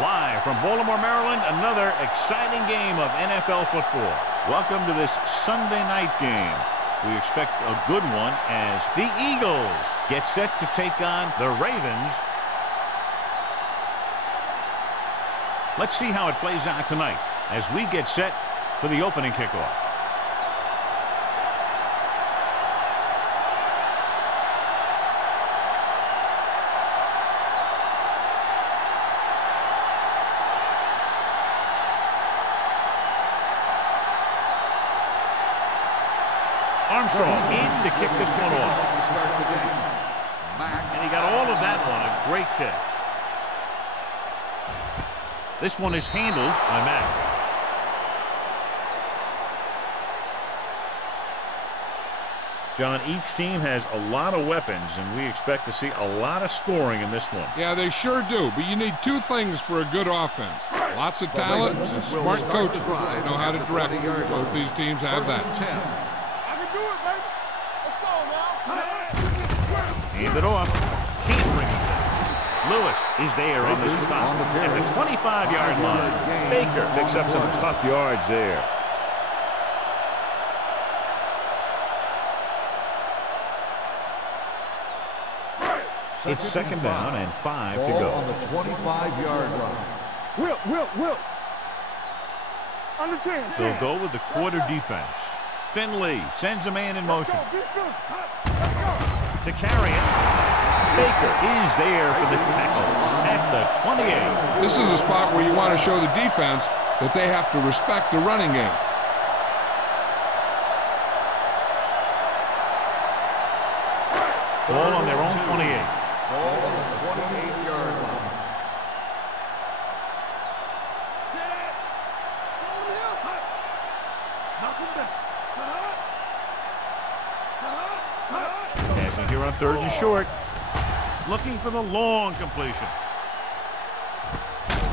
Live from Baltimore, Maryland, another exciting game of NFL football. Welcome to this Sunday night game. We expect a good one as the Eagles get set to take on the Ravens. Let's see how it plays out tonight as we get set for the opening kickoff. Armstrong in to kick this one off. To start the game. And he got all of that one. A great kick. This one is handled by Mack. John, each team has a lot of weapons, and we expect to see a lot of scoring in this one. Yeah, they sure do. But you need two things for a good offense. Lots of talent and smart coaches that know how to direct. Both these teams have that. Hand it off. Can't bring it down. Lewis is there on the stop at the 25-yard line. Baker picks up some tough yards there. It's second down and 5 to go. On the 25-yard line. Will. Under 10. They'll go with the quarter defense. Finley sends a man in motion. To carry it. Baker is there for the tackle at the 28. This is a spot where you want to show the defense that they have to respect the running game. Ball on their own 28. Ball on the 28-yard line. Passing here on 3rd and short. Looking for the long completion.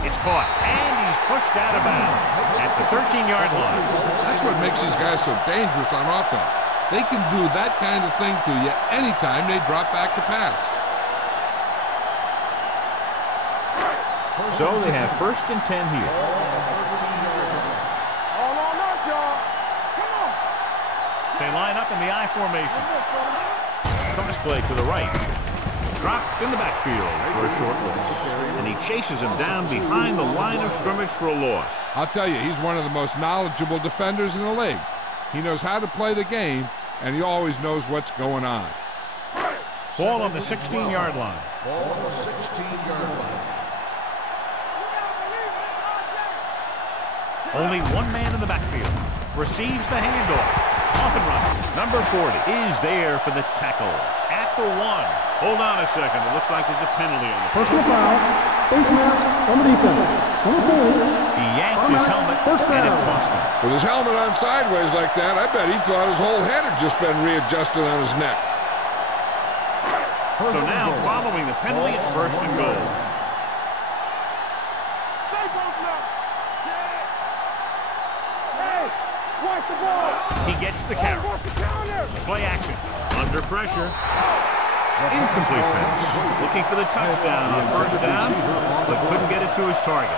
It's caught, and he's pushed out of bounds at the 13-yard line. That's what makes these guys so dangerous on offense. They can do that kind of thing to you anytime they drop back to pass. So they have 1st and 10 here. All on us, y'all. Come on. They line up in the I formation. Cross play to the right. Dropped in the backfield for a short loss. And he chases him down behind the line of scrimmage for a loss. I'll tell you, he's one of the most knowledgeable defenders in the league. He knows how to play the game, and he always knows what's going on. Ball on the 16-yard line. Ball on the 16-yard line. Only one man in the backfield. Receives the handoff. Off and running. Number 40 is there for the tackle at the 1. Hold on a second. It looks like there's a penalty on the play. Personal foul. Face mask on the defense. Number 40. He yanked his helmet and it cost him. With his helmet on sideways like that, I bet he thought his whole head had just been readjusted on his neck. So now, following the penalty, it's 1st and goal. He gets the carry. Play action. Under pressure. Incomplete pass. Looking for the touchdown on 1st down, but couldn't get it to his target.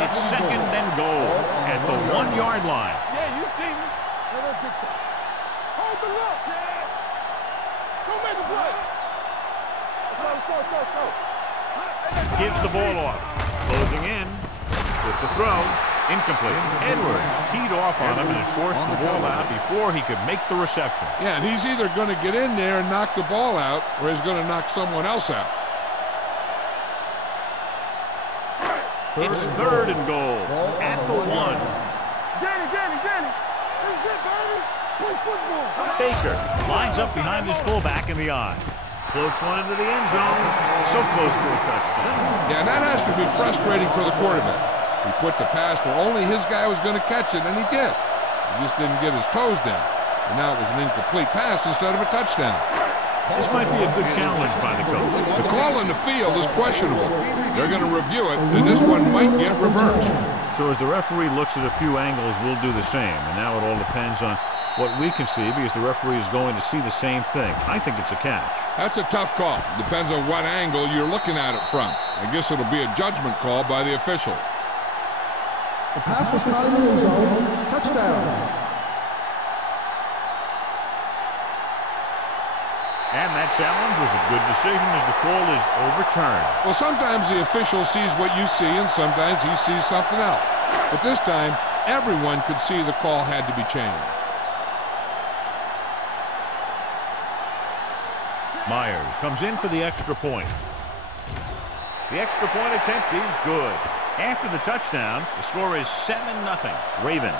It's 2nd and goal at the 1-yard line. Yeah, you see me. Let's get to hold the look. Go make a play. Let's go. Gives the ball off. Closing in with the throw. Incomplete. Edwards teed off on him and had forced the ball out before he could make the reception. Yeah, and he's either going to get in there and knock the ball out, or he's going to knock someone else out. It's 3rd and goal at the 1. Danny. This is it, baby. Play football. Baker lines up behind his fullback in the I. Floats one into the end zone. So close to a touchdown. Yeah, and that has to be frustrating for the quarterback. He put the pass where only his guy was going to catch it, and he did. He just didn't get his toes down. And now it was an incomplete pass instead of a touchdown. This might be a good challenge by the coach. The call on the field is questionable. They're going to review it, and this one might get reversed. So as the referee looks at a few angles, we'll do the same. And now it all depends on what we can see because the referee is going to see the same thing. I think it's a catch. That's a tough call. Depends on what angle you're looking at it from. I guess it'll be a judgment call by the officials. The pass was caught in the end zone. Touchdown. And that challenge was a good decision as the call is overturned. Well, sometimes the official sees what you see, and sometimes he sees something else. But this time, everyone could see the call had to be changed. Myers comes in for the extra point. The extra point attempt is good. After the touchdown, the score is 7-0 Ravens.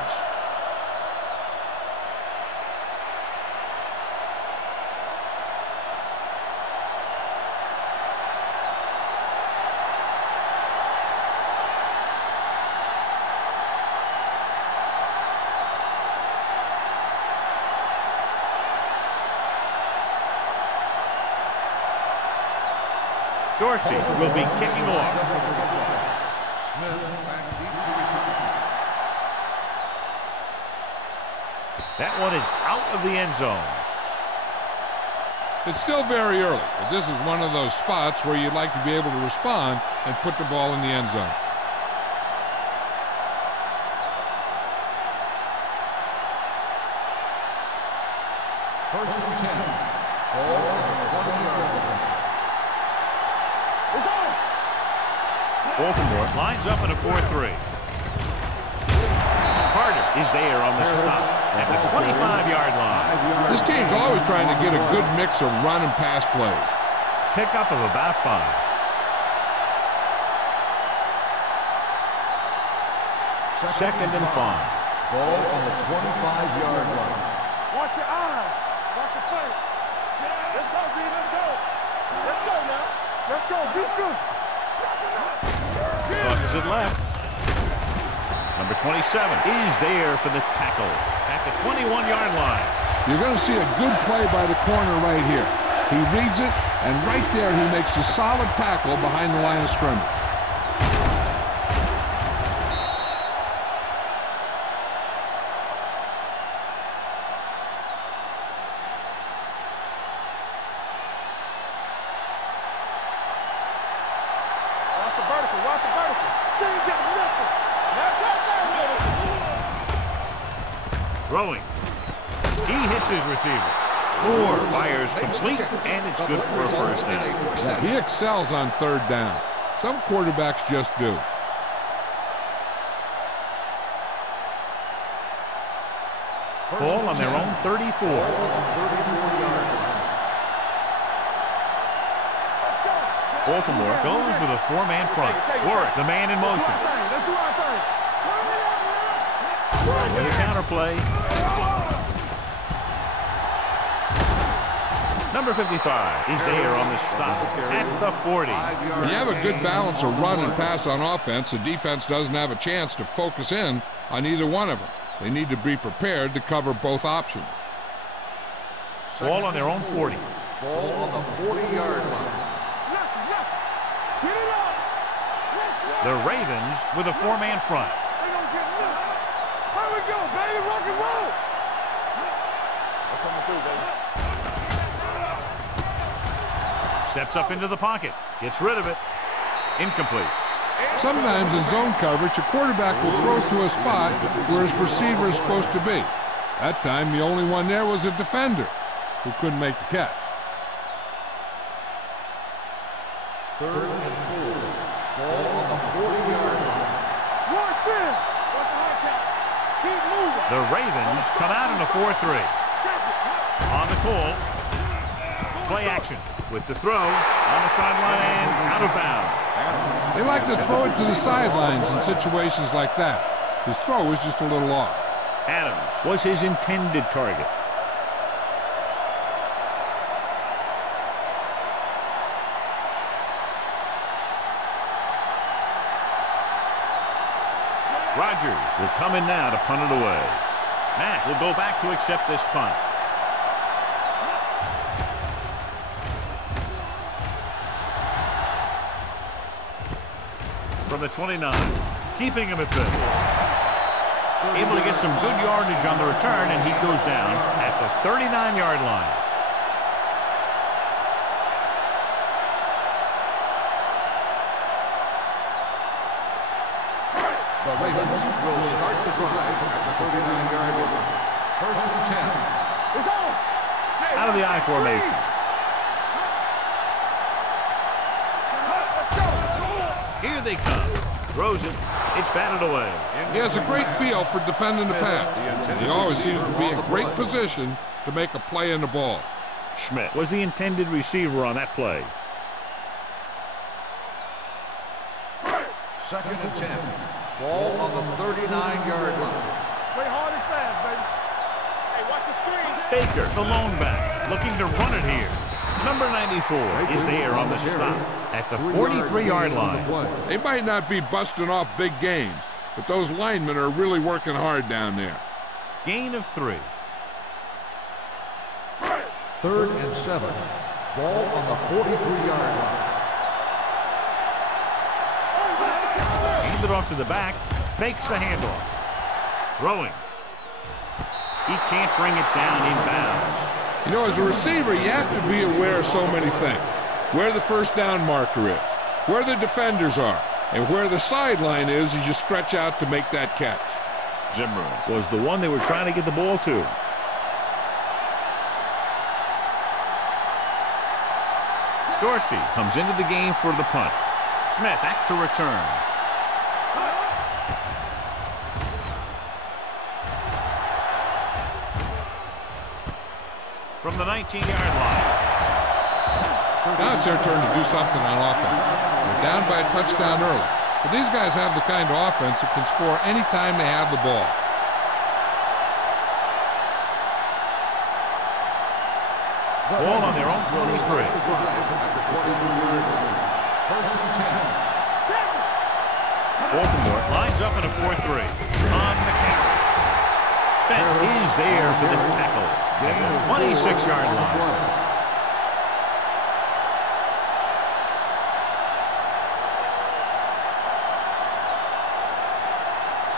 Dorsey will be kicking off. Smith back deep to return. That one is out of the end zone. It's still very early, but this is one of those spots where you'd like to be able to respond and put the ball in the end zone. First and 10. Ball at the 20-yard line. Baltimore lines up in a 4-3. Carter is there on the stop at the 25-yard line. This team's always trying to get a good mix of run and pass plays. Pickup of about 5. Second and 5. Ball on the 25-yard line. Watch your eyes. Watch the play. Let's go, B. Let's go. Let's go now. Let's go. Be good. Crosses it left. Number 27 is there for the tackle at the 21-yard line. You're going to see a good play by the corner right here. He reads it, and right there he makes a solid tackle behind the line of scrimmage. Throwing. He hits his receiver. Moore fires complete, and it's good for a first down. Yeah, he excels on third down. Some quarterbacks just do. Ball on their own 34. Baltimore goes with a 4-man front. Warwick, the man in motion. With a counter play. Number 55 is there on the stop at the 40. When you have a good balance of run and pass on offense, the defense doesn't have a chance to focus in on either one of them. They need to be prepared to cover both options. Ball on their own 40. Ball on the 40-yard line. The Ravens with a 4-man front. Here we go, baby. Rock and roll. They're coming through, baby. Steps up into the pocket. Gets rid of it. Incomplete. Sometimes in zone coverage, a quarterback will throw to a spot where his receiver is supposed to be. That time, the only one there was a defender who couldn't make the catch. Third and 4. Ball on the 40-yard line. Watch in. Watch the high cap. Keep moving. The Ravens come out in a 4-3. On the call. Play action with the throw on the sideline and out of bounds. They like to throw it to the sidelines in situations like that. His throw was just a little off. Adams was his intended target. Rodgers will come in now to punt it away. Matt will go back to accept this punt. From the 29, keeping him at this. Able to get some good yardage on the return, and he goes down at the 39-yard line. The Ravens will start the drive at the 39-yard line. First and 10. It's on. Out of the I formation. Here they come. Throws it. It's batted away. He has a great feel for defending the pass. And he always seems to be in great position to make a play in the ball. Schmidt was the intended receiver on that play. Second and 10. Ball on the 39-yard line. Play hard and fast, baby. Hey, watch the screen. Baker, the lone back, looking to run it here. Number 94 is there on the stop at the 43-yard line. They might not be busting off big games, but those linemen are really working hard down there. Gain of 3. Third and 7. Ball on the 43-yard line. Handed off to the back, fakes the handoff. Throwing. He can't bring it down inbounds. You know, as a receiver, you have to be aware of so many things. Where the first down marker is, where the defenders are, and where the sideline is as you stretch out to make that catch. Zimmerman was the one they were trying to get the ball to. Dorsey comes into the game for the punt. Smith back to return. From the 19-yard line. Now it's their turn to do something on offense. They're down by a touchdown early. But these guys have the kind of offense that can score any time they have the ball. Ball on their own 23. First and 10. Baltimore lines up in a 4-3. On the carry. Spence is there for the tackle at the 26-yard line.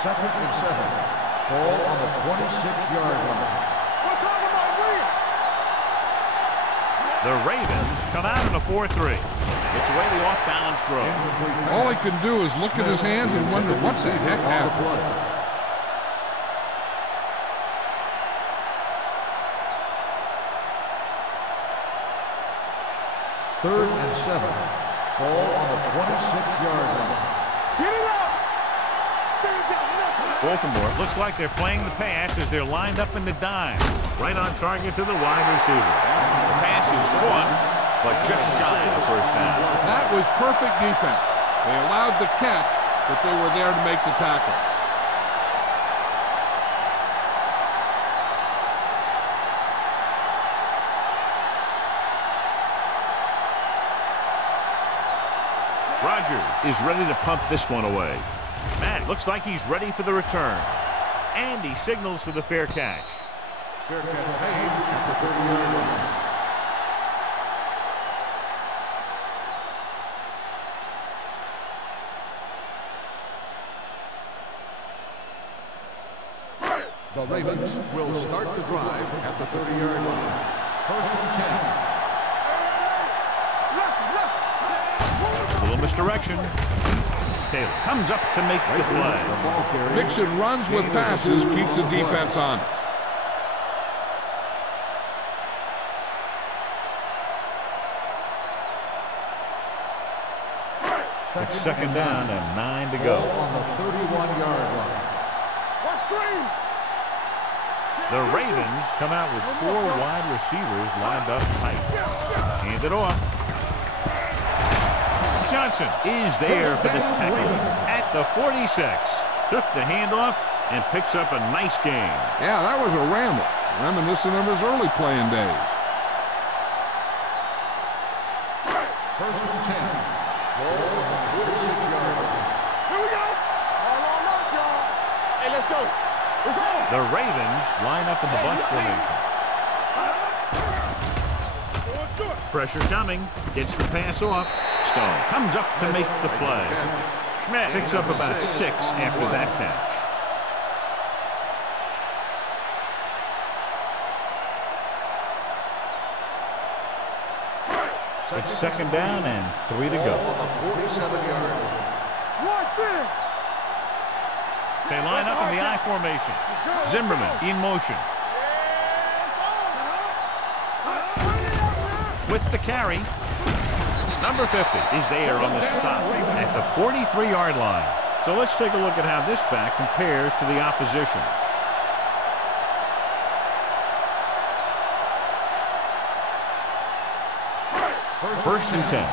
Second and 7. Ball on the 26-yard line. We're talking about Williams. The Ravens come out in a 4-3. It's away the off-balance throw. All he can do is look at his hands and wonder what the heck happened. Third and 7. Ball on the 26-yard line. Get it out. Baltimore looks like they're playing the pass as they're lined up in the dime. Right on target to the wide receiver. The pass is caught, but just shy of the first down. That was perfect defense. They allowed the catch, but they were there to make the tackle. Rodgers is ready to punt this one away. Matt looks like he's ready for the return. And he signals for the fair catch. Fair catch made at the 30-yard line. The Ravens will start the drive at the 30-yard line. First and 10. A little misdirection. Taylor comes up to make the play. Mixon runs with passes, keeps the defense honest. It's second down and 9 to go. On the 31-yard line. What screen? The Ravens come out with 4 wide receivers lined up tight. Hand it off. Johnson is there for the tackle at the 46. Took the handoff and picks up a nice gain. Yeah, that was a ramble, reminiscent of his early playing days. First and 10. Ball on the 46-yard line. Here we go. All on us, y'all. Hey, let's go. It's on. The Ravens line up in the bunch formation. Pressure coming. Gets the pass off. Stone comes up to make the play. Schmidt picks up about 6 after that catch. It's second down and 3 to go. On the 47-yard line. They line up in the I formation. Zimmerman in motion. With the carry. Number 50 is there on the stop at the 43-yard line. So let's take a look at how this back compares to the opposition. First and 10.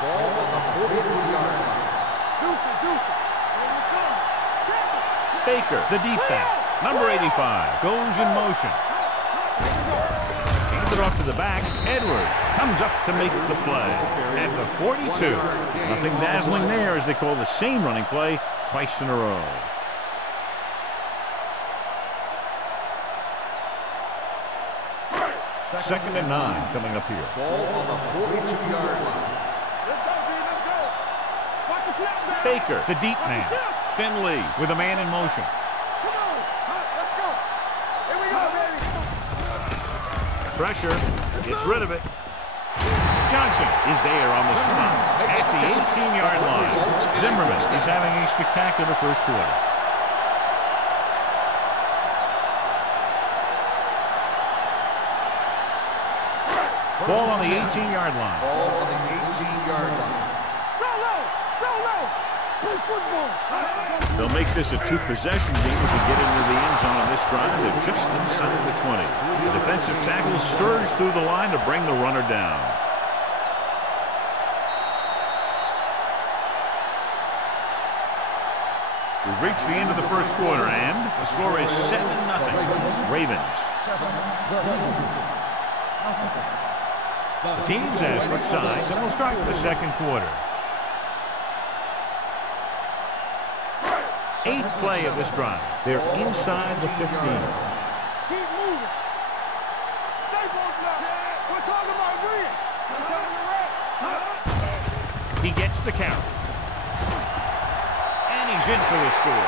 Ball on the 43-yard line. Baker, the deep back. Number 85 goes in motion. Hands it off to the back. Edwards comes up to make the play at the 42. Nothing dazzling there as they call the same running play twice in a row. Second and 9 coming up here. Ball on the 42-yard line. Baker, the deep man. Finley with a man in motion. Pressure, gets rid of it. Johnson is there on the stop at the 18-yard line. Zimmerman is having a spectacular first quarter. Ball on the 18-yard line. Ball on the 18-yard line. They'll make this a two-possession game if we get into the end zone on this drive. They're just inside the 20. The defensive tackle surged through the line to bring the runner down. We've reached the end of the first quarter, and the score is 7-0. Ravens. The teams have switched sides, and we'll start with the second quarter. 8th play of this drive. They're inside the 15. Keep moving. Stay close now. We're talking about winning. He gets the carry. And he's in for the score.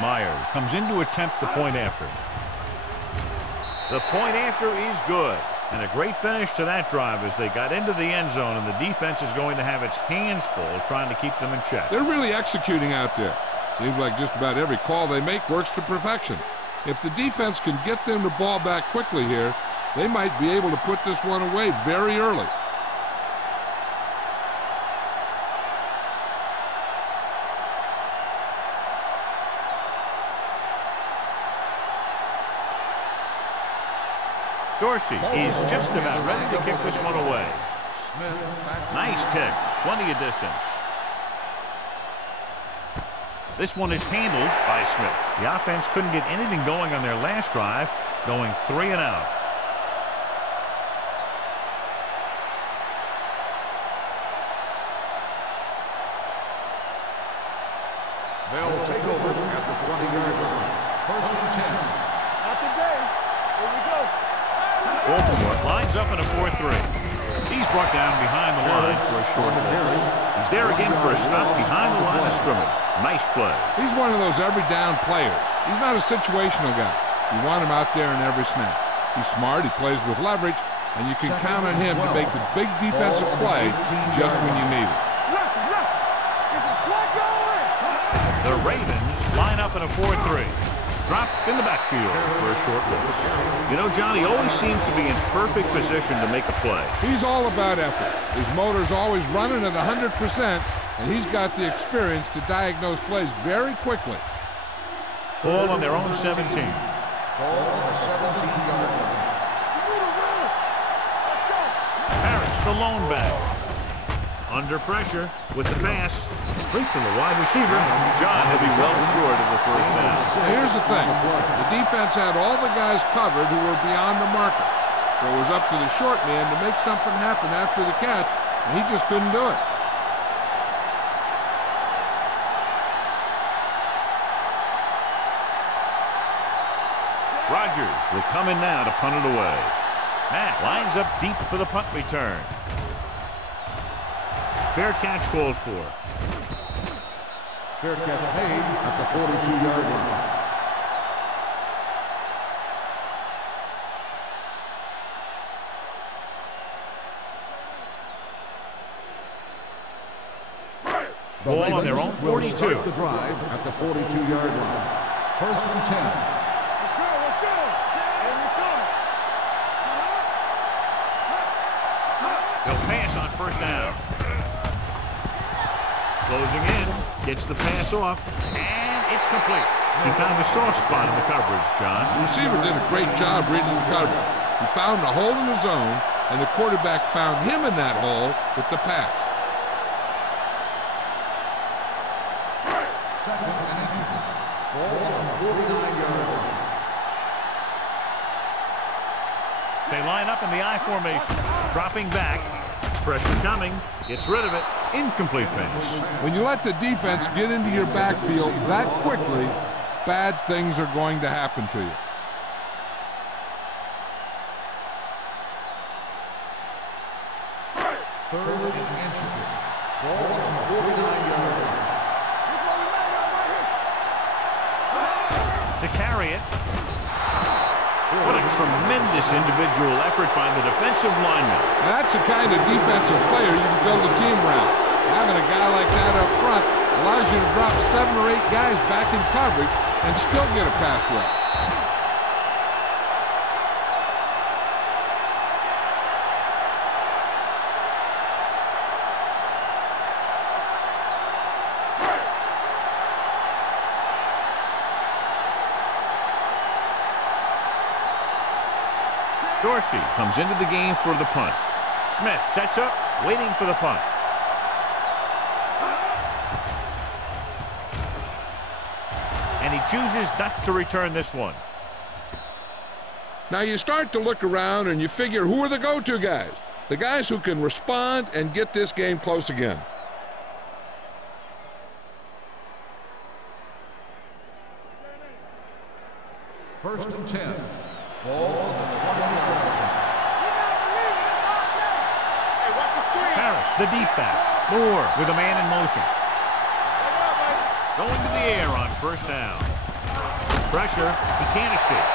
Myers comes in to attempt the point after. The point after is good. And a great finish to that drive as they got into the end zone, and the defense is going to have its hands full trying to keep them in check. They're really executing out there. Seems like just about every call they make works to perfection. If the defense can get them the ball back quickly here, they might be able to put this one away very early. Dorsey is just about ready to kick this one away. Nice kick, plenty of distance. This one is handled by Smith. The offense couldn't get anything going on their last drive, going 3 and out. They'll take over at the 20-yard line. First and 10. Not today. Here we go. Baltimore lines up in a 4-3. He's brought down behind the line for a short loss. He's there again for a stop behind the line of scrimmage. Nice play. He's one of those every down players. He's not a situational guy. You want him out there in every snap. He's smart, he plays with leverage, and you can count on him to make the big defensive play just when you need it. The Ravens line up in a 4-3. Drop in the backfield for a short loss. You know, John, he always seems to be in perfect position to make a play. He's all about effort. His motor's always running at 100%, and he's got the experience to diagnose plays very quickly. Ball on their own 17. Ball on the 17-yard line. Harris, the lone back. Under pressure with the pass. Complete from the wide receiver. John will be well short of the first down. Now here's the thing. The defense had all the guys covered who were beyond the marker. So it was up to the short man to make something happen after the catch, and he just couldn't do it. Rogers will come in now to punt it away. Matt lines up deep for the punt return. Fair catch called for. Fair catch made at the 42-yard line. Ball on their own 42. Start the drive at the 42-yard line. 1st and 10. Let's go, let's go. Here we come. They'll pass on 1st down. Closing in, gets the pass off, and it's complete. He found a soft spot in the coverage, John. The receiver did a great job reading the coverage. He found a hole in the zone, and the quarterback found him in that hole with the pass. 2nd and inches. Ball on the 49-yard line. They line up in the I formation, dropping back. Pressure coming, gets rid of it. Incomplete pass. When you let the defense get into your backfield that quickly, bad things are going to happen to you. Third and inches. Ball on the 49-yard line. To carry it. What a tremendous individual effort by the defensive lineman. That's the kind of defensive player you can build a team around. Having a guy like that up front allows you to drop 7 or 8 guys back in coverage and still get a pass rush. Dorsey comes into the game for the punt. Smith sets up, waiting for the punt. And he chooses not to return this one. Now you start to look around and you figure, who are the go-to guys? The guys who can respond and get this game close again. First and 10. Ball on the 20-yard line. Hey, watch the screen. Harris, the deep back. Moore with a man in motion. Going to the air on 1st down. Pressure, he can't escape.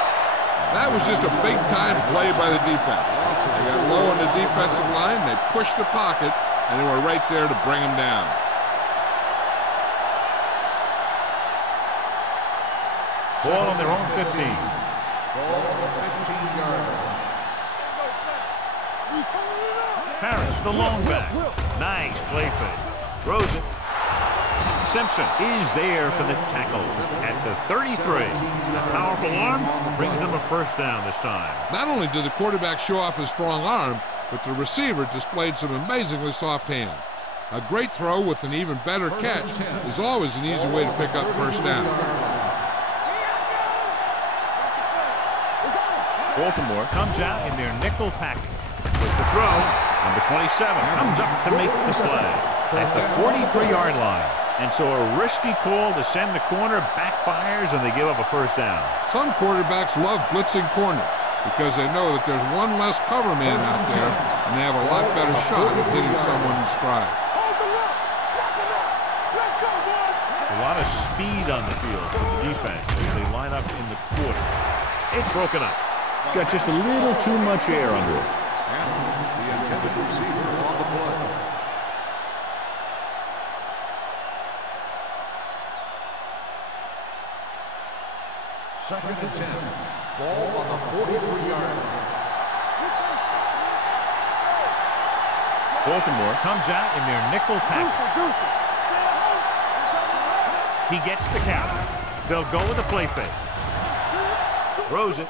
That was just a big-time play by the defense. They got low on the defensive line, they pushed the pocket, and they were right there to bring him down. Ball on their own 15. Ball on the 15-yard line. Harris, the long back. Nice play fake. Throws it. Simpson is there for the tackle at the 33. A powerful arm brings them a 1st down this time. Not only did the quarterback show off his strong arm, but the receiver displayed some amazingly soft hands. A great throw with an even better catch is always an easy way to pick up 1st down. Baltimore comes out in their nickel package. With the throw, number 27 comes up to make the play at the 43-yard line. And so a risky call to send the corner backfires and they give up a 1st down. Some quarterbacks love blitzing corners because they know that there's one less cover man out there and they have a lot better shot at hitting someone in stride. A lot of speed on the field for the defense as they line up in the quarter. It's broken up. Got just a little too much air under it. Adams, the intended receiver on the play. Second and 10. Ball on the 43-yard line. Baltimore comes out in their nickel package. He gets the count. They'll go with a play fake. Throws it.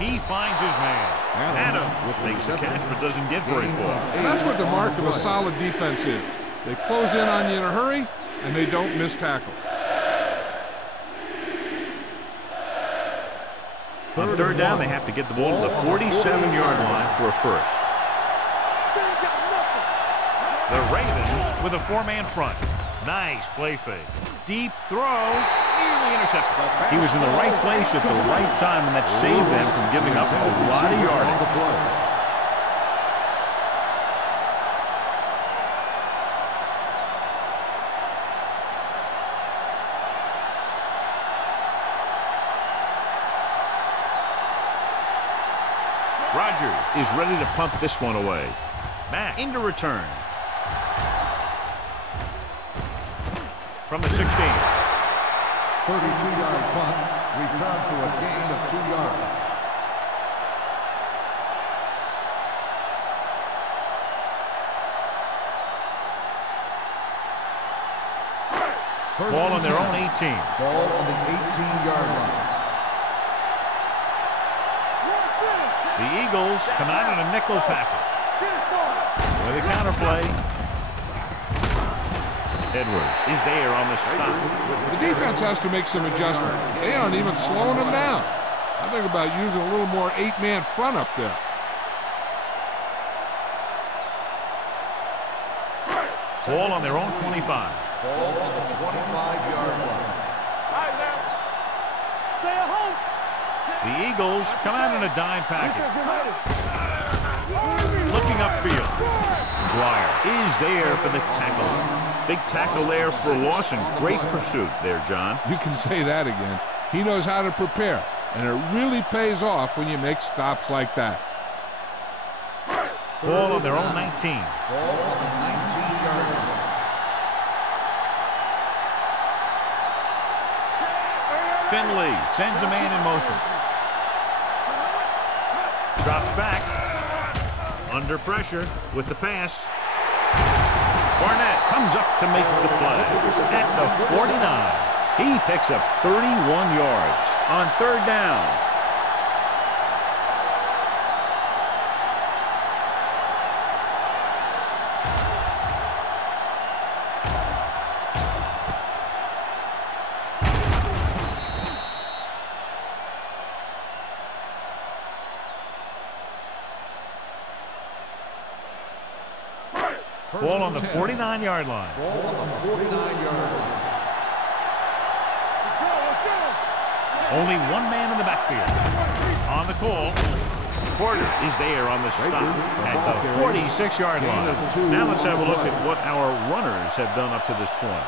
He finds his man. Adams makes the catch but doesn't get very far. And that's what the mark of a solid defense is. They close in on you in a hurry and they don't miss tackle. On third down, they have to get the ball to the 47-yard line for a first. The Ravens with a 4-man front. Nice play fake. Deep throw, nearly intercepted. He was in the right place at the right time, and that saved them from giving up a lot of yardage. Rodgers is ready to punt this one away. Mack into return. From the 16. 32-yard punt, return for a gain of 2 yards. Ball on their own 18. Ball on the 18-yard line. The Eagles come out in a nickel package. With a counterplay. Edwards is there on the stop. The defense has to make some adjustments. They aren't even slowing them down. I think about using a little more 8-man front up there. Ball on their own 25. Ball on the 25-yard line. Stay at home. The Eagles come out in a dime package. Looking upfield. Dwyer is there for the tackle. Big tackle there for Lawson. Great pursuit there, John. You can say that again. He knows how to prepare, and it really pays off when you make stops like that. Ball on their own 19. Ball on the 19-yard line. Finley sends a man in motion. Drops back. Under pressure with the pass. Barnett comes up to make the play. At the 49. He picks up 31 yards on third down. Ball on the 49-yard line. Ball on the 49-yard line. Only one man in the backfield. On the call. Porter is there on the stop at the 46-yard line. Now let's have a look at what our runners have done up to this point.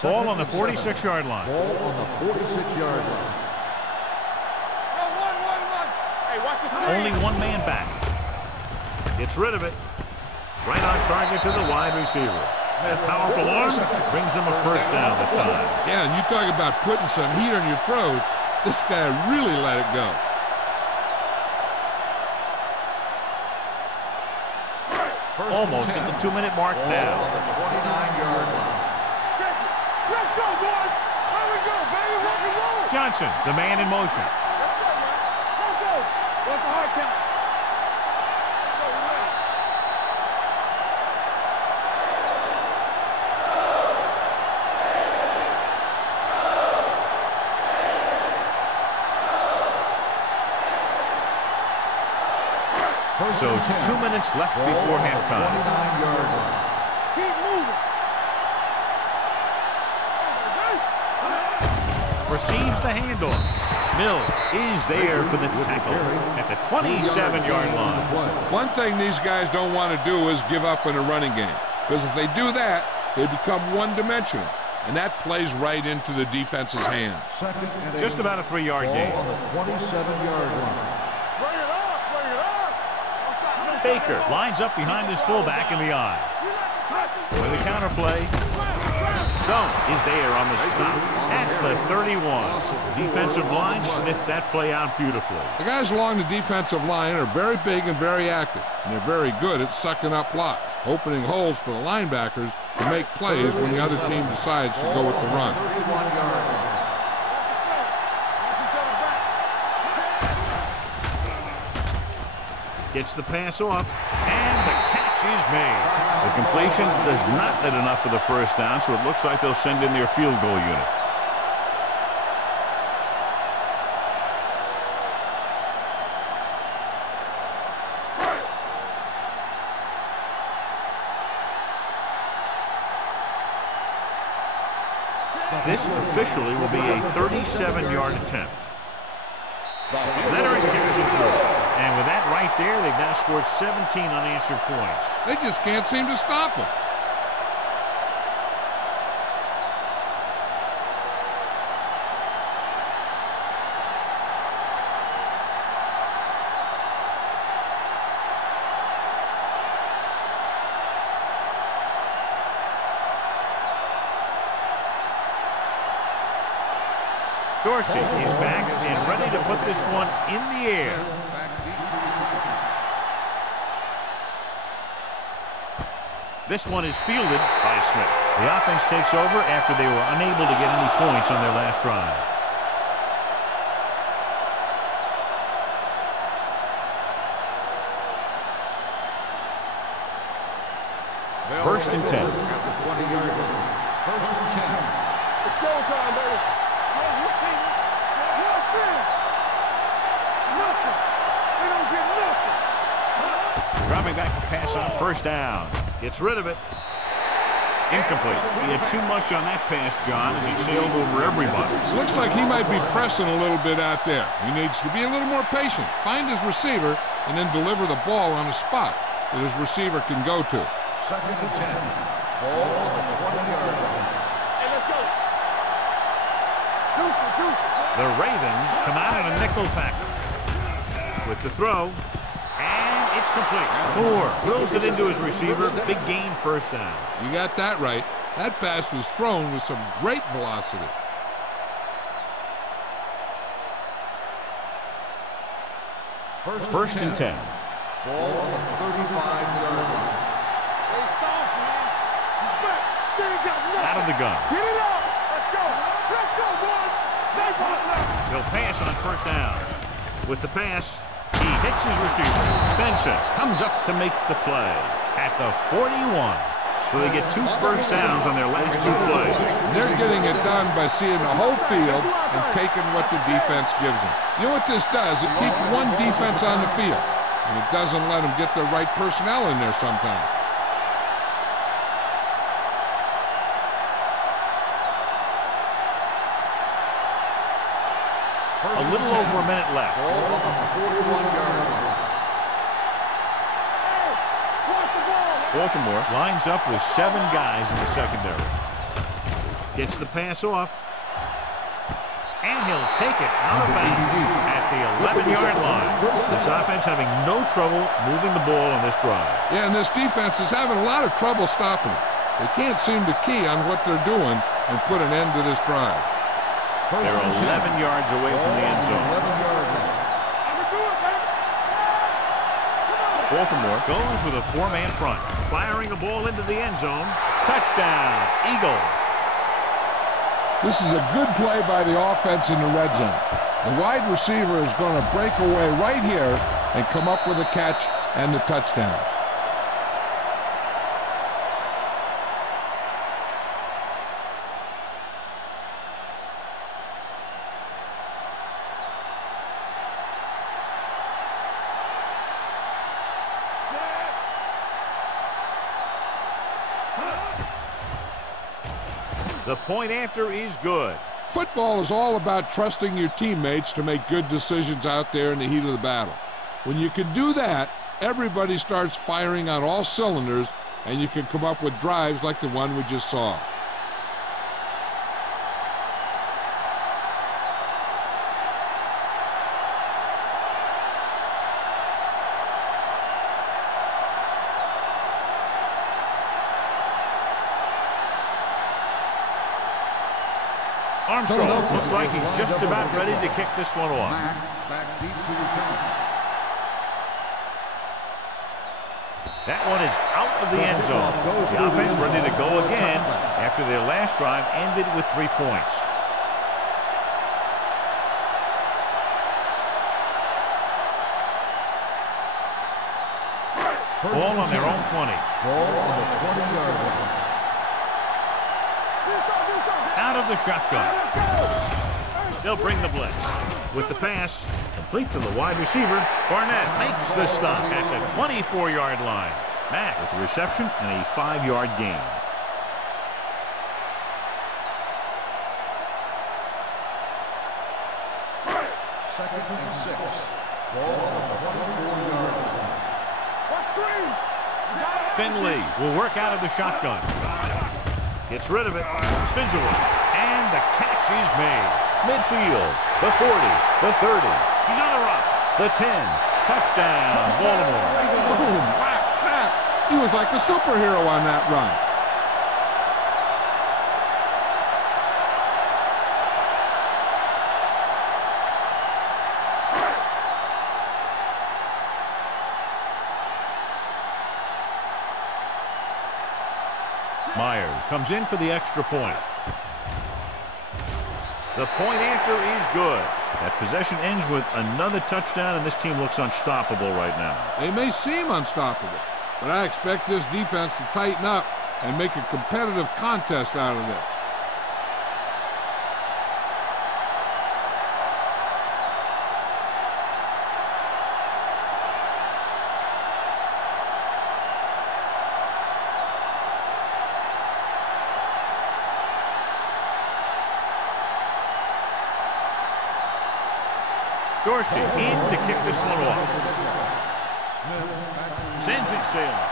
Ball on the 46-yard line. Ball on the 46-yard line. Only one man back. Gets rid of it. Right on target to the wide receiver. That powerful arm brings them a first down this time. Yeah, and you talk about putting some heat on your throws. This guy really let it go. Almost at the 2-minute mark now. On the 29-yard line. Let's go, boys. Here we go, baby. Rock and roll. Johnson, the man in motion. Let's go, man. Let's go. What's the hard count? So 2 minutes left before halftime. 29-yard line. Keep moving. Receives the handoff. Mills is there for the tackle at the 27-yard line. One thing these guys don't want to do is give up in a running game. Because if they do that, they become one-dimensional. And that plays right into the defense's hands. Second and Just about a 3-yard ball gain. on the 27-yard line. Bring it up. Bring it up. Baker lines up behind his fullback in the eye. With a counterplay. Stone is there on the stop at the 31. Defensive line sniffed that play out beautifully. The guys along the defensive line are very big and very active, and they're very good at sucking up blocks, opening holes for the linebackers to make plays when the other team decides to go with the run. 31-yard line. Gets the pass off, and the catch is made. The completion does not net enough for the first down, so it looks like they'll send in their field goal unit. This officially will be a 37-yard attempt. Leonard carries it through. And with that right there, they've now scored 17 unanswered points. They just can't seem to stop them. Dorsey is back and ready to put this one in the air. This one is fielded by Smith. The offense takes over after they were unable to get any points on their last drive. First and 10. At the 20-yard line. First and 10. It's showtime, baby. Yeah, you see me. You don't see me. Nothing. They don't get nothing. Dropping back to pass on first down. Gets rid of it. Incomplete. He had too much on that pass, John, as he sailed over everybody. Looks like he might be pressing a little bit out there. He needs to be a little more patient, find his receiver, and then deliver the ball on a spot that his receiver can go to. Second and 10. Ball on the 20-yard line. Hey, let's go. Deuces. The Ravens come out in a nickel package with the throw, and it's complete. Moore drills it into his receiver. Big gain, first down. You got that right. That pass was thrown with some great velocity. First and 10. Ball on the 35-yard line. Hey, soft, man. He's back. They ain't got nothing. Out of the gun. Get it up. Let's go. Let's go, boys. They got nothing. He'll pass on first down. With the pass, he hits his receiver. Benson comes up to make the play at the 41. So they get 2 first downs on their last 2 plays. They're getting it done by seeing the whole field and taking what the defense gives them. You know what this does? It keeps one defense on the field, and it doesn't let them get the right personnel in there sometimes. A little over a minute left. Ball on the 41-yard line. Baltimore lines up with 7 guys in the secondary. Gets the pass off. And he'll take it out of bounds at the 11-yard line. This offense having no trouble moving the ball on this drive. Yeah, and this defense is having a lot of trouble stopping it. They can't seem to key on what they're doing and put an end to this drive. They're 11 yards away from the end zone. 11-yard line. Baltimore goes with a 4-man front, firing a ball into the end zone. Touchdown, Eagles. This is a good play by the offense in the red zone. The wide receiver is going to break away right here and come up with a catch and the touchdown. The point after is good. Football is all about trusting your teammates to make good decisions out there in the heat of the battle. When you can do that, everybody starts firing on all cylinders, and you can come up with drives like the one we just saw. Armstrong looks like he's just about ready to kick this one off. Back deep to return. That one is out of the end zone. The offense ready to go again after their last drive ended with 3 points. Ball on their own 20. Ball on the 20-yard line. Out of the shotgun. They'll bring the blitz. With the pass, complete to the wide receiver. Barnett makes the stop at the 24-yard line. Mack with the reception and a 5-yard gain. Second and 6. Ball on the 24-yard line. Finley will work out of the shotgun. Gets rid of it. Spins away. And the catch is made. Midfield. The 40. The 30. He's on the run. The 10. Touchdown, Baltimore. Boom. Wow. Crap. He was like a superhero on that run. Myers comes in for the extra point. The point after is good. That possession ends with another touchdown, and this team looks unstoppable right now. They may seem unstoppable, but I expect this defense to tighten up and make a competitive contest out of this. Dorsey in to kick this one off. Sends it sailing.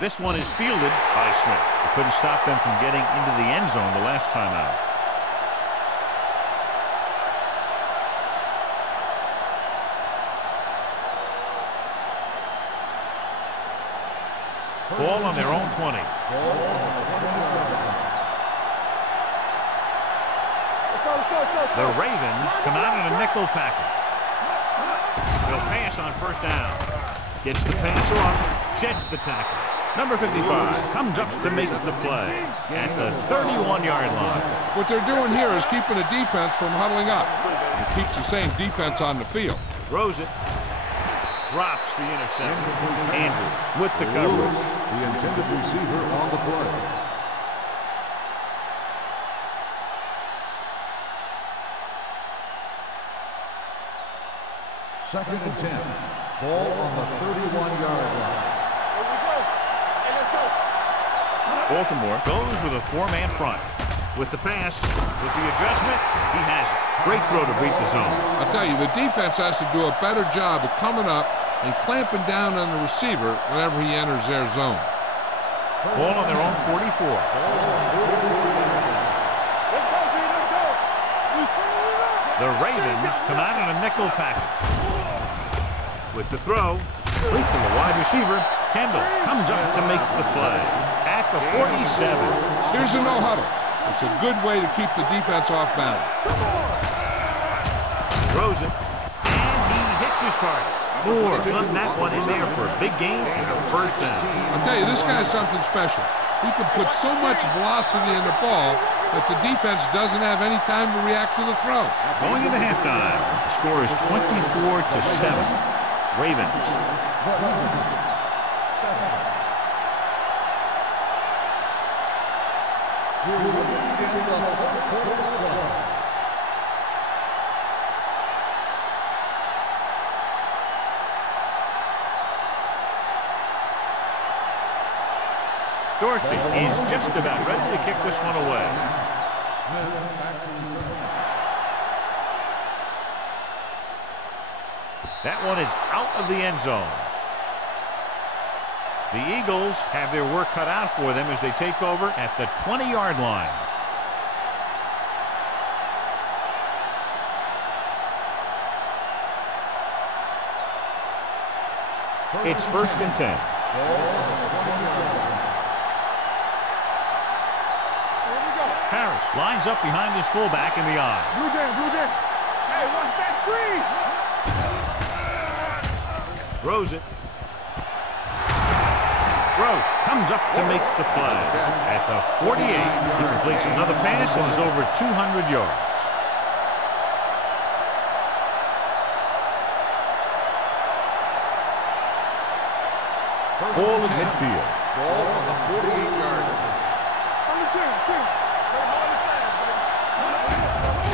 This one is fielded by Smith. He couldn't stop them from getting into the end zone the last time out. Ball on their own 20. Ball on the 20-yard line. The Ravens come out in a nickel package. They'll pass on first down. Gets the pass off, sheds the tackle. Number 55 comes up to make the play at the 31-yard line. What they're doing here is keeping the defense from huddling up. It keeps the same defense on the field. Throws it. Drops the interception. Andrews with the coverage. The intended receiver on the play. Second and 10. Ball on the 31-yard line. Baltimore goes with a 4-man front. With the pass, with the adjustment, he has it. Great throw to beat the zone. I'll tell you, the defense has to do a better job of coming up and clamping down on the receiver whenever he enters their zone. Ball on their own 44. The Ravens come out in a nickel package. With the throw, complete to the wide receiver. Kendall comes up to make the play at the 47. Here's a no-huddle. It's a good way to keep the defense off balance. Throws it, and he hits his target. Moore run that one in there for a big gain and a first down. I'll tell you, this guy's something special. He can put so much velocity in the ball that the defense doesn't have any time to react to the throw. Going into halftime, the score is 24-7. Ravens. Dorsey is just about ready to kick this one away. That one is out of the end zone. The Eagles have their work cut out for them as they take over at the 20-yard line. It's first and 10. Harris lines up behind his fullback in the eye. Blue down, blue down. Hey, watch that screen. Throws it. Gross comes up to make the play. At the 48, he completes another pass and is over 200 yards. Ball at midfield. Ball on the 48-yard line.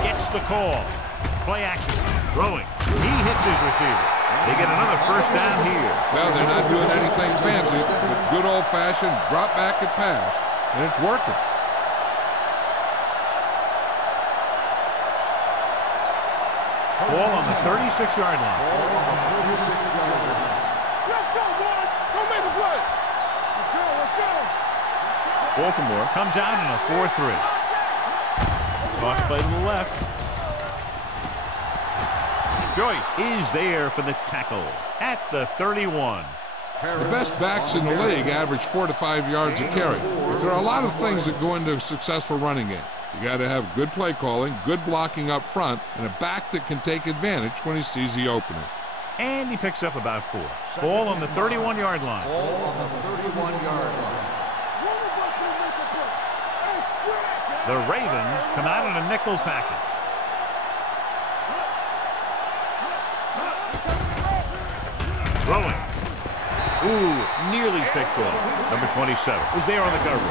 Gets the call. Play action. Throwing. He hits his receiver. They get another first down here. Well, they're not doing anything fancy, but good old-fashioned drop back and pass, and it's working. Ball on the 36-yard line. Ball on the 46-yard line. Let's go, boys. Don't make a play. Let's go, let's go. Baltimore comes out in a 4-3. Toss play to the left. Joyce is there for the tackle at the 31. The best backs in the league average 4 to 5 yards a carry. But there are a lot of things that go into a successful running game. You got to have good play calling, good blocking up front, and a back that can take advantage when he sees the opening. And he picks up about 4. Ball on the 31-yard line. Ball on the 31-yard line. The Ravens come out in a nickel package. Throwing. Ooh, nearly picked off. Number 27 is there on the coverage.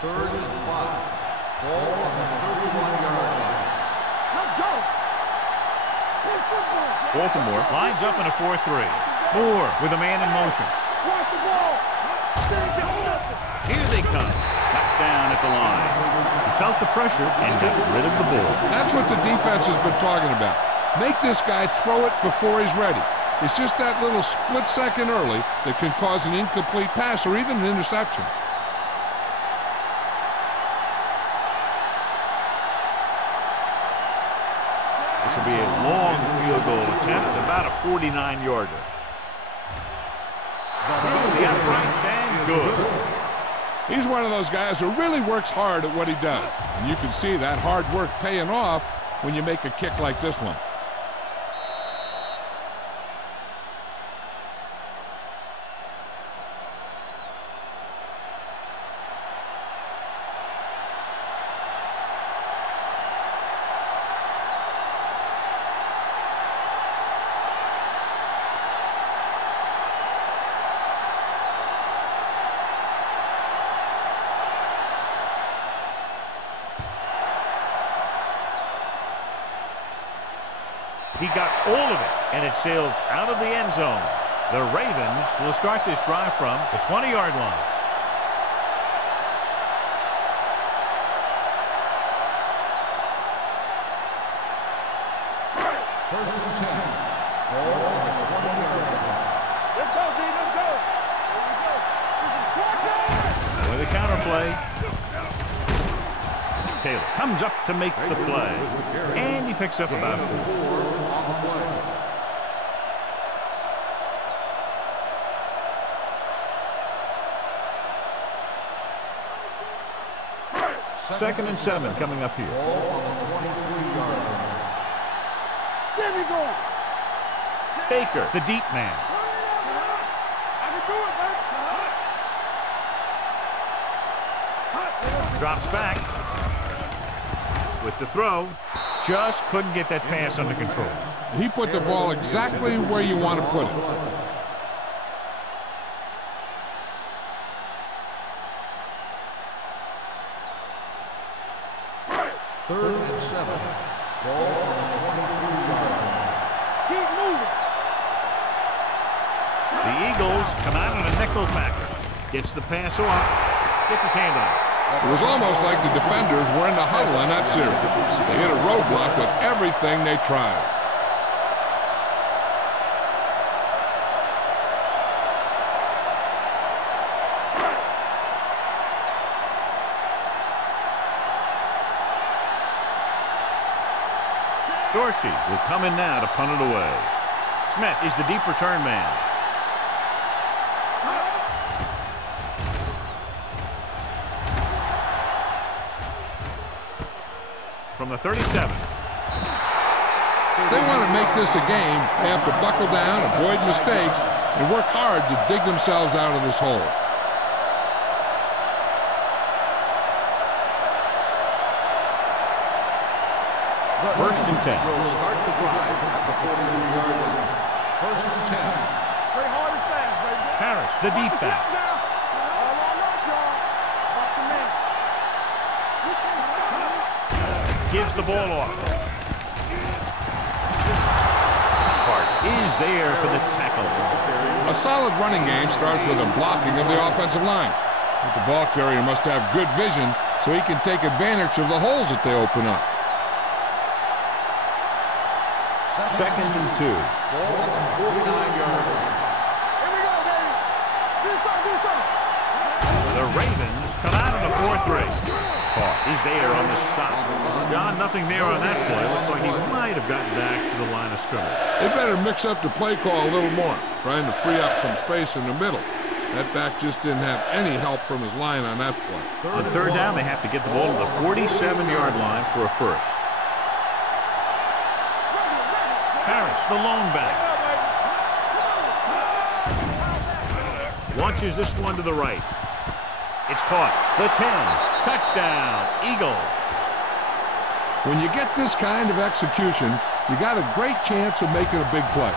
Third and 5. Ball on the 31-yard line. Let's go. Baltimore lines up in a 4-3. Moore with a man in motion. Watch the ball. Here they come. Down at the line. He felt the pressure and got rid of the ball. That's what the defense has been talking about. Make this guy throw it before he's ready. It's just that little split second early that can cause an incomplete pass or even an interception. This will be a long field goal attempt, about a 49-yarder. Through the uprights and good. He's one of those guys who really works hard at what he does. And you can see that hard work paying off when you make a kick like this one. He got all of it, and it sails out of the end zone. The Ravens will start this drive from the 20-yard line. First and 10. Ball on the 20-yard line. Let's go, D. Let's go. Here we go. With the counterplay. Taylor comes up to make the play. And he picks up about 4. On the play. Second and 7 coming up here. Ball on the 23-yard line. There we go. Baker, the deep man. I can do it, man. Drops back. With the throw. Just couldn't get that pass under control. He put the ball exactly where you want to put it. Third and 7. Ball on the 23-yard line. Keep moving. The Eagles come out in a nickel package. Gets the pass off. Gets his hand on it. It was almost like the defenders were in the huddle in that series. They hit a roadblock with everything they tried. Dorsey will come in now to punt it away. Smith is the deep return man. From the 37. If they want to make this a game, they have to buckle down, avoid mistakes, and work hard to dig themselves out of this hole. First and 10. Will start the drive at the 43-yard line. First and 10. Play hard and fast, baby. Harris, the deep back. All on us, y'all. Watch your man. You can't stop. Gives the ball off. Hart is there for the tackle. A solid running game starts with a blocking of the offensive line. But the ball carrier must have good vision so he can take advantage of the holes that they open up. Second and 2. Ball at the 49-yard line. Here we go, baby. Do something. The Ravens come out in a 4-3. Hart is there on the stop. John, nothing there on that play. Looks like he might have gotten back to the line of scrimmage. They better mix up the play call a little more, trying to free up some space in the middle. That back just didn't have any help from his line on that play. On third down, they have to get the ball to the 47-yard line for a first. Harris, the lone back. Launches this one to the right. It's caught. The 10. Touchdown, Eagles. When you get this kind of execution, you got a great chance of making a big play.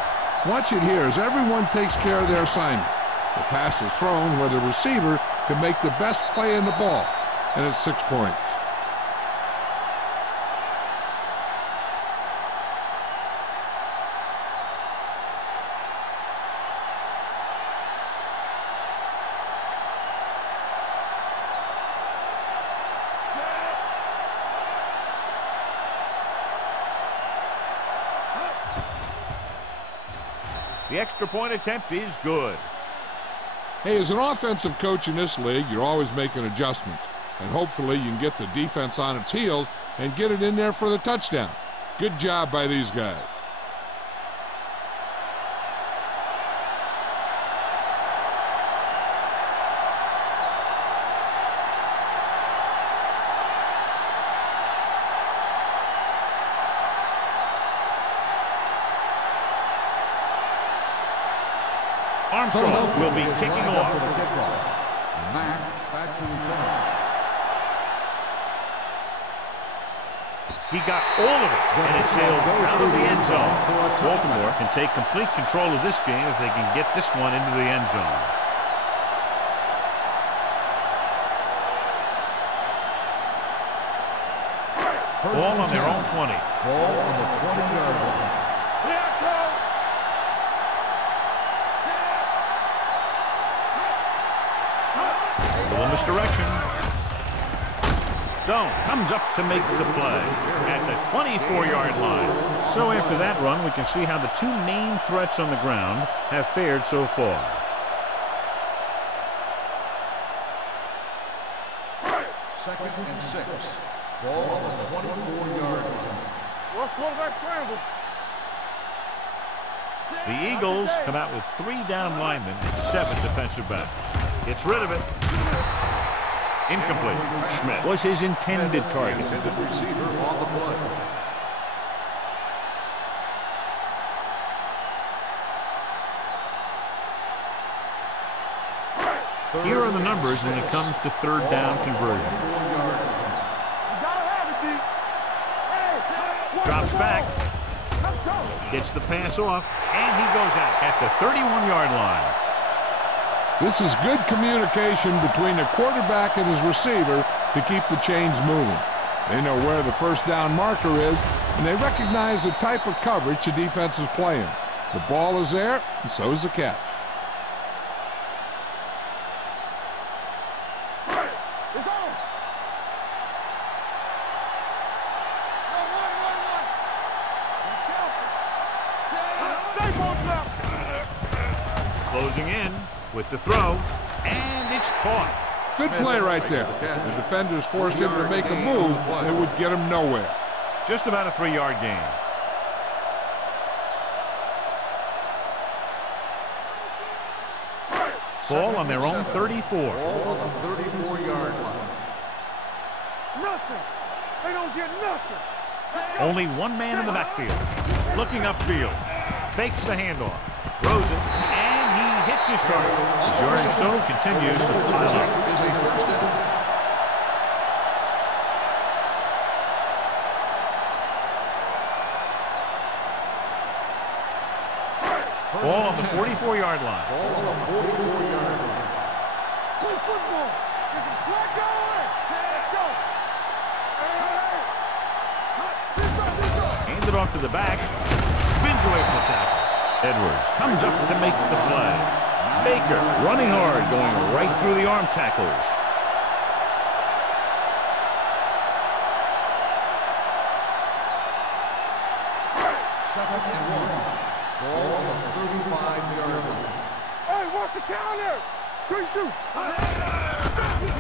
Watch it here as everyone takes care of their assignment. The pass is thrown where the receiver can make the best play in the ball, and it's 6 points. The extra point attempt is good. Hey, as an offensive coach in this league, you're always making adjustments. And hopefully you can get the defense on its heels and get it in there for the touchdown. Good job by these guys. Armstrong will be kicking off. Mack back to return. He got all of it, and it sails out of the end zone. Baltimore can take complete control of this game if they can get this one into the end zone. Ball on their own 20. Ball on the 20-yard line. Little misdirection. Stone comes up to make the play at the 24-yard line. So after that run, we can see how the two main threats on the ground have fared so far. Second and 6. Ball on the 24-yard line. What's quarterback scramble? The Eagles come out with 3 down linemen and 7 defensive backs. Gets rid of it. Incomplete. Schmidt was his intended target. Intended receiver on the play. Here are the numbers when it comes to third down conversions. Drops back. Gets the pass off, and he goes out at the 31-yard line. This is good communication between the quarterback and his receiver to keep the chains moving. They know where the first down marker is, and they recognize the type of coverage the defense is playing. The ball is there, and so is the catch. It's on. Closing in with the throw, and it's caught. Good play right there. The defenders forced him to make a move that would get him nowhere. Just about a 3-yard gain. Ball on their own 34. Ball on the 34-yard line. Nothing. They don't get nothing. Only one man in the backfield. Looking upfield. Fakes the handoff. Rosen, and he hits his target. His yardage total continues to pile up. Is a first down. Ball on the 44-yard line. Ball on the 44-yard line. Play football. Get some slack going. Let's go. Hand it off to the back. Spins away from the tackle. Edwards comes up to make the play. Baker running hard, going right through the arm tackles. Second and 1. Ball on the 35-yard line. Hey, watch the counter. Good shoot.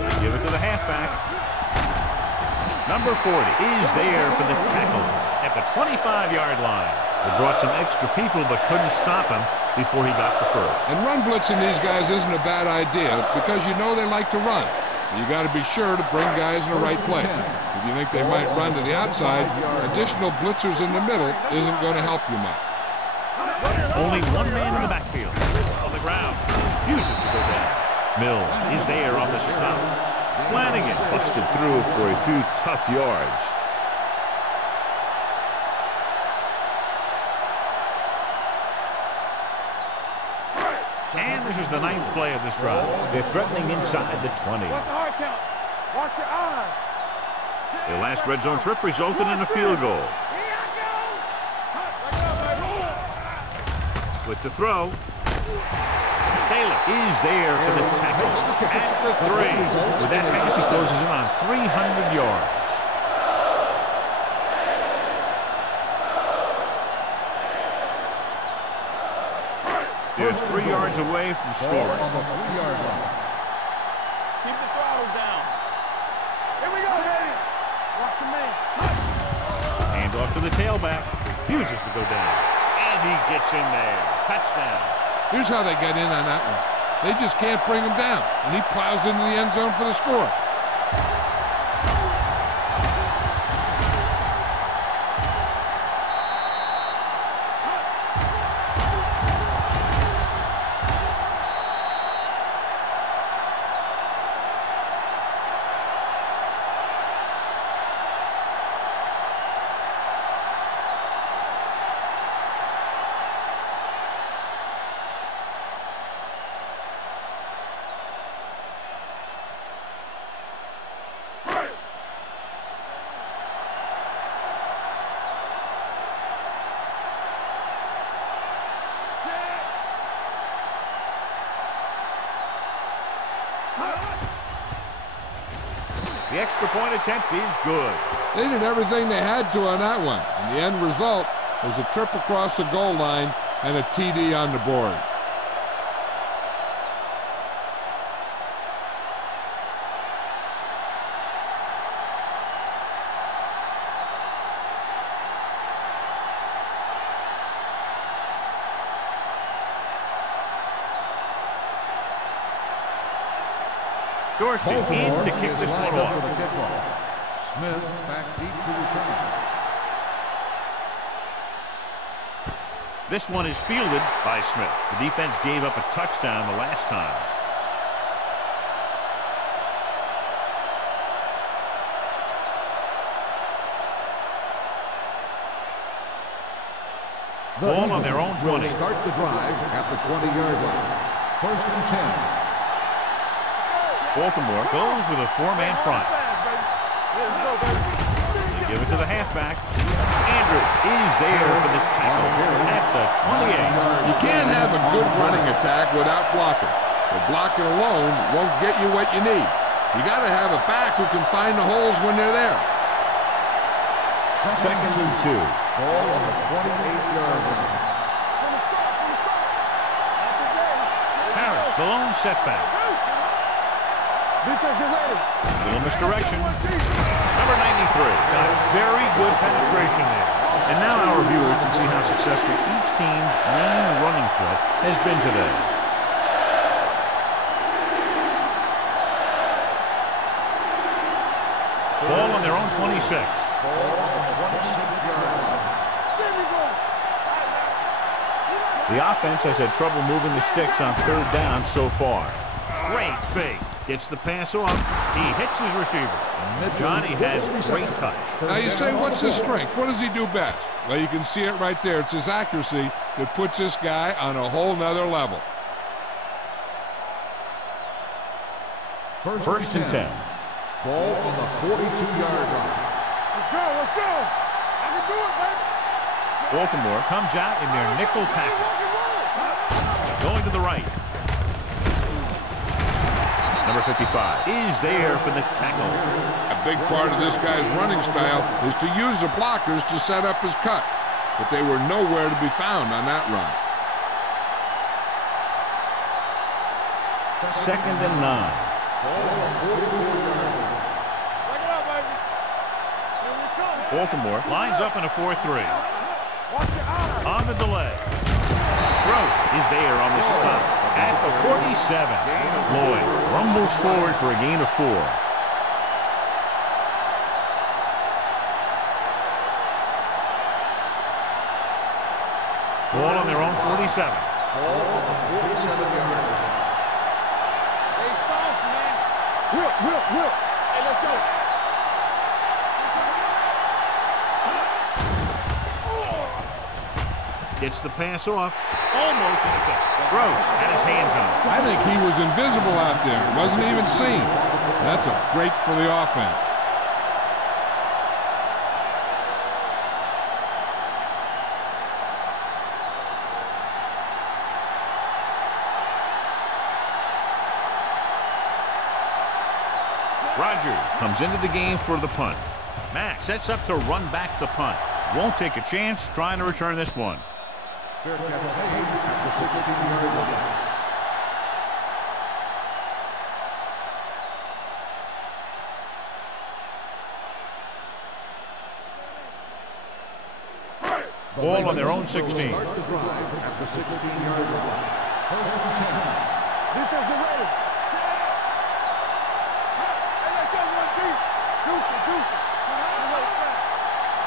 They give it to the halfback. Number 40 is there for the tackle at the 25-yard line. They brought some extra people but couldn't stop him before he got the first. And run blitzing these guys isn't a bad idea because you know they like to run. You got to be sure to bring guys in the right place. If you think they might run to the outside, additional blitzers in the middle isn't going to help you much. Only one man in the backfield. On the ground. Refuses to go down. Mills is there on the stop. Flanagan busted through for a few tough yards. And this is the 9th play of this drive. They're threatening inside the 20. Watch the hard count. Watch your eyes. Their last red zone trip resulted in a field goal. Here I go. With the throw, Taylor is there for the tackle at the 3. With that pass, he closes in on 300 yards. There's 3 yards away from scoring. On the 3-yard line. Keep the throttle down. Here we go, baby. Watch your man. Hand off to the tailback. Refuses to go down. And he gets in there. Touchdown. Here's how they get in on that one. They just can't bring him down, and he plows into the end zone for the score. The extra point attempt is good. They did everything they had to on that one, and the end result was a trip across the goal line and a TD on the board. Dorsey in to kick this one off. Smith back deep to return. This one is fielded by Smith. The defense gave up a touchdown the last time. Ball on their own 20. Start the drive at the 20-yard line. First and 10. Baltimore goes with a 4-man front. They give it to the halfback. Andrews is there for the tackle at the 28. You can't have a good running attack without blocking. But blocking alone won't get you what you need. You got to have a back who can find the holes when they're there. Second and 2. Ball on the 28-yard line. Harris, the lone setback. Defense, get ready. Little misdirection. Number 93 got very good penetration there. And now our viewers can see how successful each team's main running threat has been today. Ball on their own 26. Ball on the 26-yard line. There we go. The offense has had trouble moving the sticks on 3rd down so far. Great fake. Gets the pass off. He hits his receiver. Johnny has great touch. Now you say, what's his strength? What does he do best? Well, you can see it right there. It's his accuracy that puts this guy on a whole nother level. First and 10. Ball on the 42-yard line. Let's go, let's go. I can do it, baby. Baltimore comes out in their nickel package. Going to the right. Number 55 is there for the tackle. A big part of this guy's running style is to use the blockers to set up his cut, but they were nowhere to be found on that run. Second and 9. Baltimore lines up in a 4-3. On the delay. Gross is there on the stop at the 47. Lloyd rumbles forward for a gain of 4. Ball on their own 47. Ball on the 47-yard line. Hey, soft, man. Whip. Hey, let's go. Gets the pass off. Almost intercepted. Gross had his hands on it. I think he was invisible out there. Wasn't even seen. That's a break for the offense. Rodgers comes into the game for the punt. Mack sets up to run back the punt. Won't take a chance trying to return this one. Fair catch made at the 16-yard line. Ball on their own 16. Start the drive at the 16-yard line. First and 10. Defense get ready. Hey, let's go, one deep. Deuce it.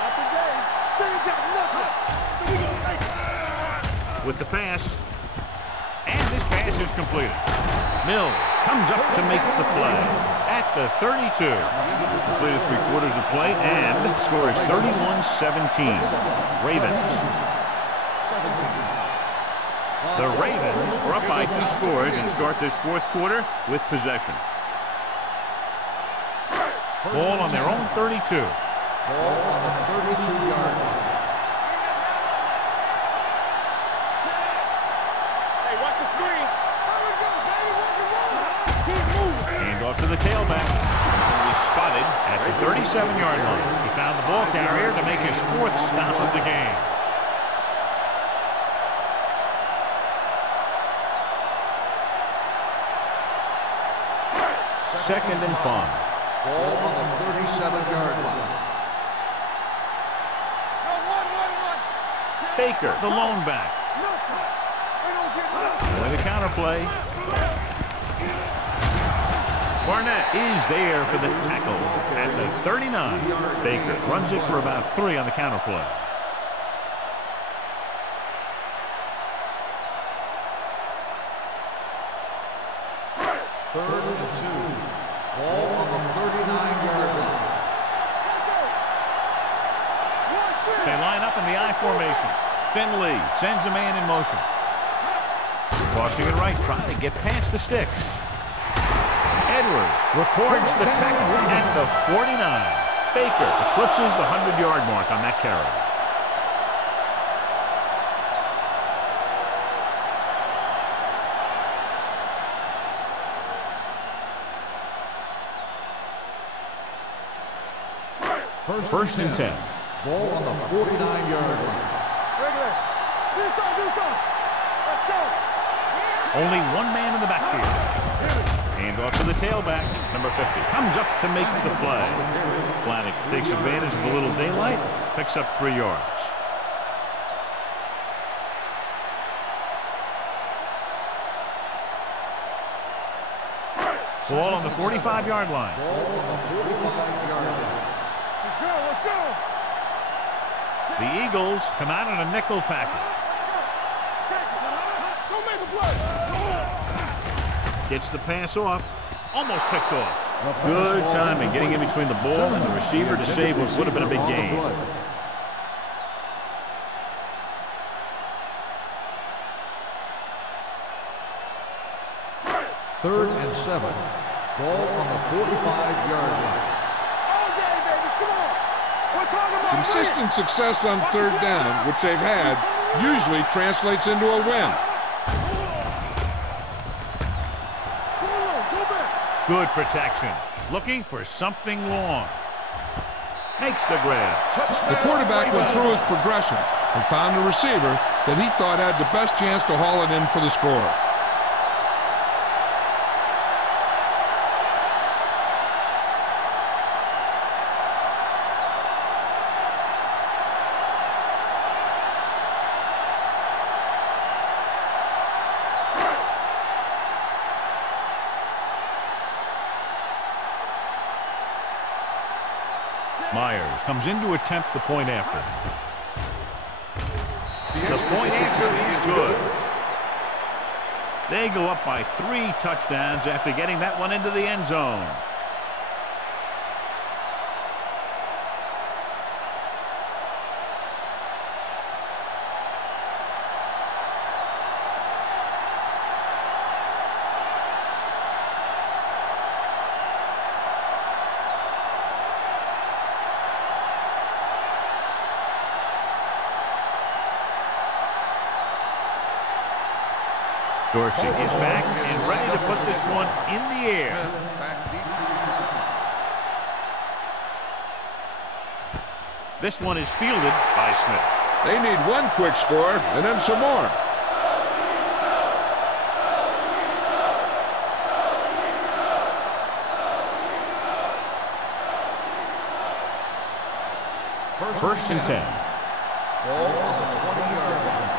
Not today. They ain't got nothing. So we gonna take it. With the pass. And this pass is completed. Mills comes up to make the play at the 32. Completed 3/4 of play and scores 31-17. Ravens. The Ravens are up by 2 scores and start this 4th quarter with possession. Ball on their own 32. Ball on the 32-yard line. Hey, watch the screen. There we go, baby. Rock and roll. Keep moving. Hand off to the tailback. He's spotted at the 37-yard line. He found the ball carrier to make his 4th stop of the game. Second and 5. Ball on the 37-yard line. Baker, the lone back. With a counterplay. Barnett is there for the tackle at the 39. Baker runs it for about 3 on the counterplay. Third and 2. Ball on the 39-yard line. They line up in the I formation. Finley sends a man in motion. Crossing it right, trying to get past the sticks. Edwards records the tackle at the 49. Baker eclipses the 100-yard mark on that carry. First and 10. Ball on the 49-yard line. Do something. Let's go. Only one man in the backfield. Hand off to the tailback. Number 50 comes up to make the play. Flanagan takes advantage of a little daylight, picks up 3 yards. Ball on the 45-yard line. Ball on the 45-yard line. Let's go. The Eagles come out in a nickel package. Go make a play. Gets the pass off. Almost picked off. Good timing getting in between the ball and the receiver to save what would have been a big gain. 3rd and 7. Ball on the 45-yard line. All day, baby. Come on. We're talking about Consistent success on 3rd down, which they've had, usually translates into a win. Good protection. Looking for something long. Makes the grab. The quarterback went through his progression and found a receiver that he thought had the best chance to haul it in for the score. Myers comes in to attempt the point after. The point after is good. They go up by 3 touchdowns after getting that one into the end zone. Dorsey is back and ready to put this one in the air. This one is fielded by Smith. They need one quick score and then some more. First and 10. Ball on the 20-yard line.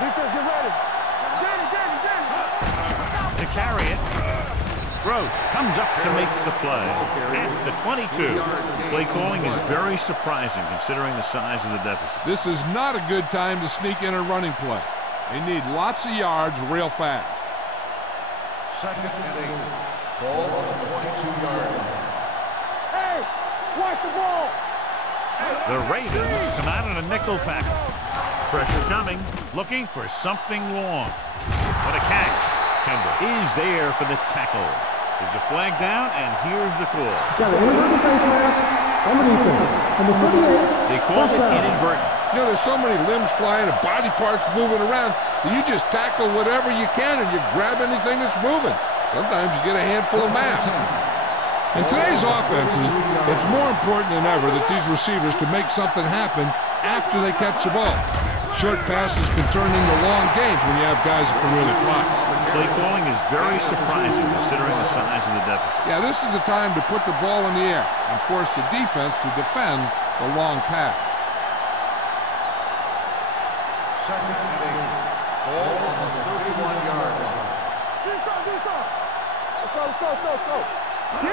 Defense, get ready. To carry it. Gross comes up to make the play at the 22. Play calling is very surprising considering the size of the deficit. This is not a good time to sneak in a running play. They need lots of yards real fast. 2nd and 8. Ball on the 22-yard line. Hey, watch the ball. The Ravens come out in a nickel package. Pressure coming, looking for something long. What a catch. Kendall is there for the tackle. There's a flag down, and here's the call. Got an inadvertent face mask on the defense. And the 38. They called it inadvertent. You know, there's so many limbs flying and body parts moving around that you just tackle whatever you can and you grab anything that's moving. Sometimes you get a handful of mass. In today's offenses, it's more important than ever that these receivers to make something happen after they catch the ball. Short passes can turn into long gains when you have guys that can really fly. Play calling is very surprising considering the size of the deficit. Yeah, this is the time to put the ball in the air and force the defense to defend the long pass. 2nd and 8. Ball on the 31-yard line. Let's go.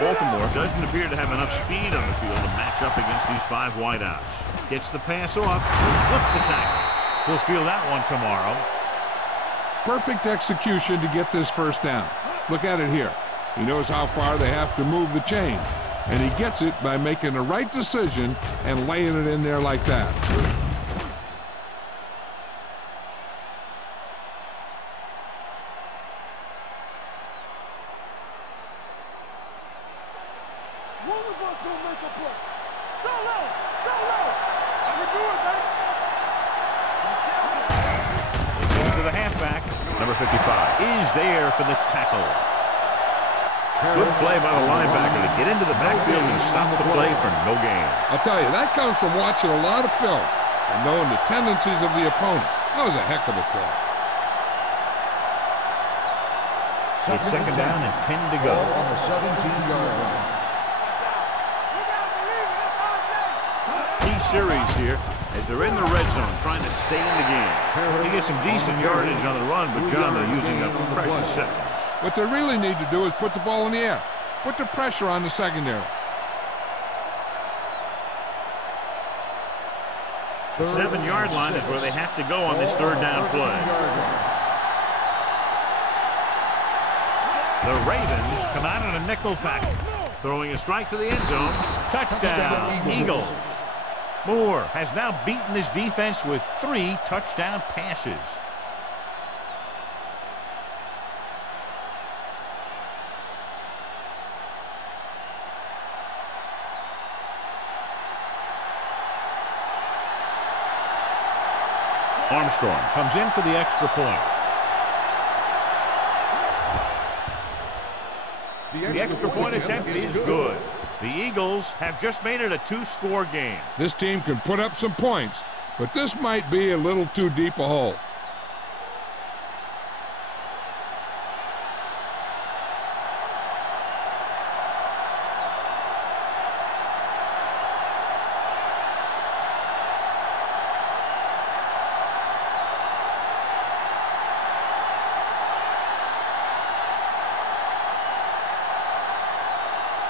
Baltimore doesn't appear to have enough speed on the field to match up against these 5 wideouts. Gets the pass off, flips the tackle. He'll feel that one tomorrow. Perfect execution to get this first down. Look at it here. He knows how far they have to move the chain, and he gets it by making the right decision and laying it in there like that. One of us gonna make a play. Go low. I can do it, baby. They go to the halfback. Number 55 is there for the tackle. Good play by the linebacker to get into the backfield and stop the play for no gain. I'll tell you, that comes from watching a lot of film and knowing the tendencies of the opponent. That was a heck of a play. It's 2nd down and 10 to go. Ball on the 17-yard line. Key series here as they're in the red zone trying to stay in the game. They get some decent yardage on the run, but John, they're using up precious seconds. What they really need to do is put the ball in the air. Put the pressure on the secondary. The 7-yard line is where they have to go on this 3rd down play. The Ravens come out in a nickel package. Throwing a strike to the end zone. Touchdown, Eagles. Moore has now beaten this defense with 3 touchdown passes. Armstrong comes in for the extra point. The extra point attempt is good. The Eagles have just made it a 2-score game. This team can put up some points, but this might be a little too deep a hole.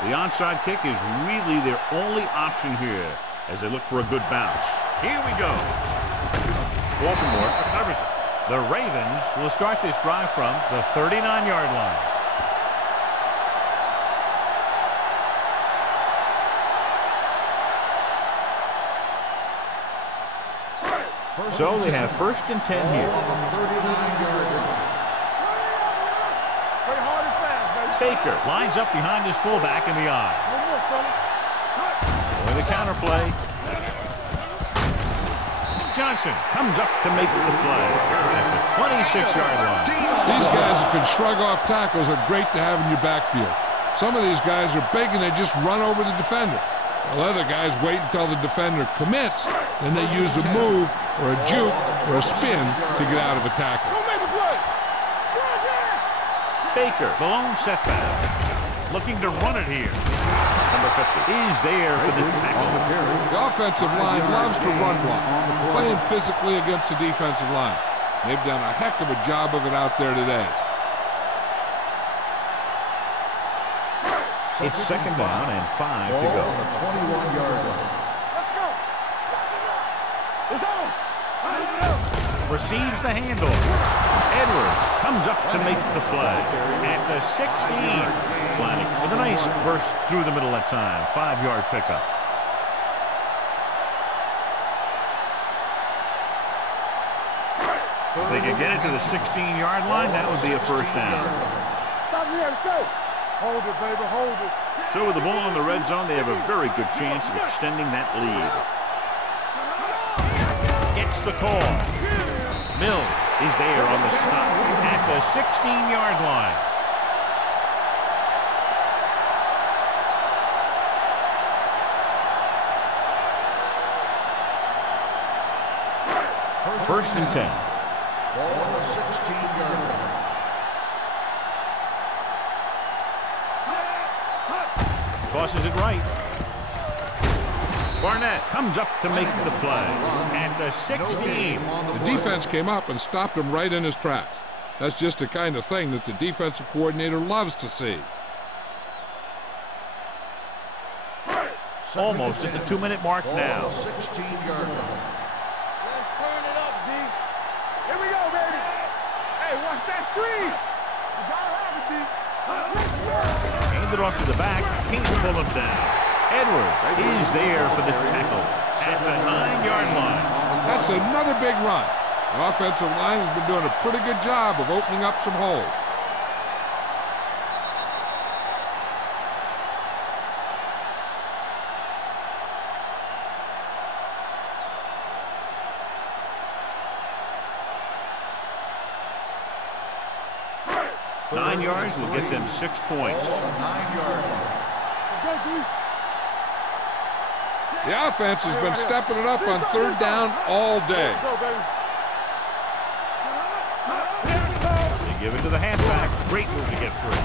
The onside kick is really their only option here as they look for a good bounce. Here we go. Baltimore recovers it. The Ravens will start this drive from the 39-yard line. So they have 1st and 10 here. Baker lines up behind his fullback in the eye. With a counter play. Johnson comes up to make the play at the 26-yard line. These guys that can shrug off tackles are great to have in your backfield. Some of these guys are big and they just run over the defender. While other guys wait until the defender commits, and they use a move or a juke or a spin to get out of a tackle. Baker, the lone setback, looking to run it here. Number 50 is there for the tackle. The offensive line loves to run block, playing physically against the defensive line. They've done a heck of a job of it out there today. It's 2nd down and 5 to go. 21-yard line. Let's go. It's on. Receives the handoff. Edwards comes up to make the play at the 16. Flanagan with a nice burst through the middle that time. 5-yard pickup. If they can get it to the 16-yard line, that would be a 1st down. Stop here. Let's go. Hold it, baby. Hold it. So with the ball in the red zone, they have a very good chance of extending that lead. Gets the call. Mills is there on the stop at the 16-yard line. First and 10. Ball on the 16-yard line. Tosses it right. Barnett comes up to make the play at the 16. The defense came up and stopped him right in his tracks. That's just the kind of thing that the defensive coordinator loves to see. Almost at the 2-minute mark now. 16-yard line. Let's turn it up, D. Here we go, baby. Hey, watch that screen. You gotta have it, D. Hand it off to the back. Can't pull him down. Edwards is there for the tackle at the 9-yard line. That's another big run. The offensive line has been doing a pretty good job of opening up some holes. Nine yards will get them 6 points. 9-yard line. Let's go, D. The offense has been stepping it up on 3rd down all day. Let's go, baby. They give it to the halfback. Great move to get through.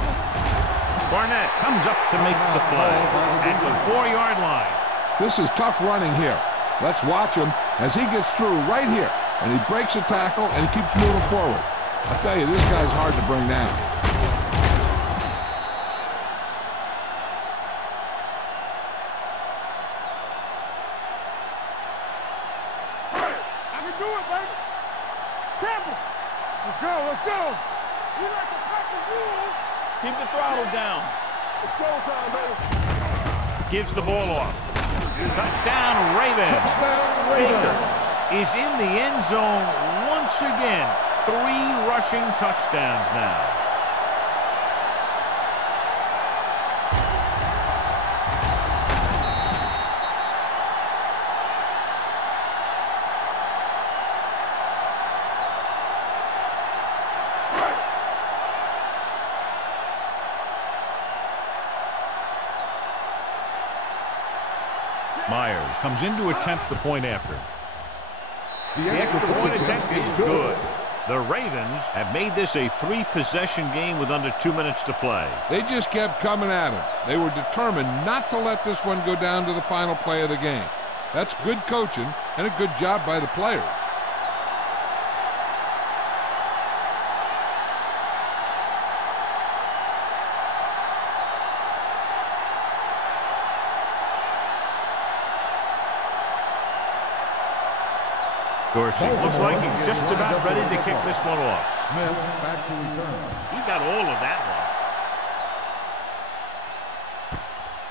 Barnett comes up to make the play at the 4-yard line. This is tough running here. Let's watch him as he gets through right here, and he breaks a tackle and he keeps moving forward. I'll tell you, this guy's hard to bring down. I can do it, baby. Temple. Let's go. Let's go. We like to cut the rules. Keep the throttle down. It's showtime, baby. Gives the ball off. Touchdown, Ravens. Touchdown, Baker Ravens. is in the end zone once again. 3 rushing touchdowns now. Myers comes in to attempt the point after. The extra point attempt is good. The Ravens have made this a 3-possession game with under 2 minutes to play. They just kept coming at him. They were determined not to let this one go down to the final play of the game. That's good coaching and a good job by the players. Dorsey looks like he's just about ready to kick this one off. Smith back to return. He got all of that one.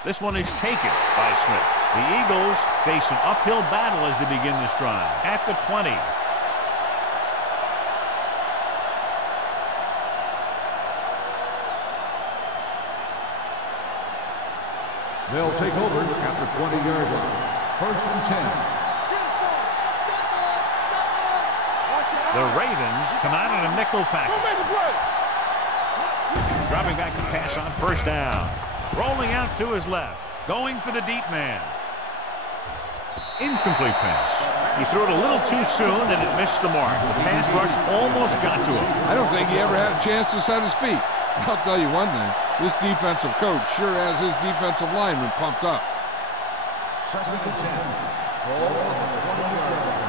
This one is taken by Smith. The Eagles face an uphill battle as they begin this drive. At the 20. They'll take over at the 20-yard line. 1st and 10. The Ravens come out in a nickel package. Dropping back to pass on 1st down. Rolling out to his left. Going for the deep man. Incomplete pass. He threw it a little too soon and it missed the mark. The pass rush almost got to him. I don't think he ever had a chance to set his feet. I'll tell you one thing. This defensive coach sure has his defensive lineman pumped up. 2nd and 10. Ball on the 20-yard line.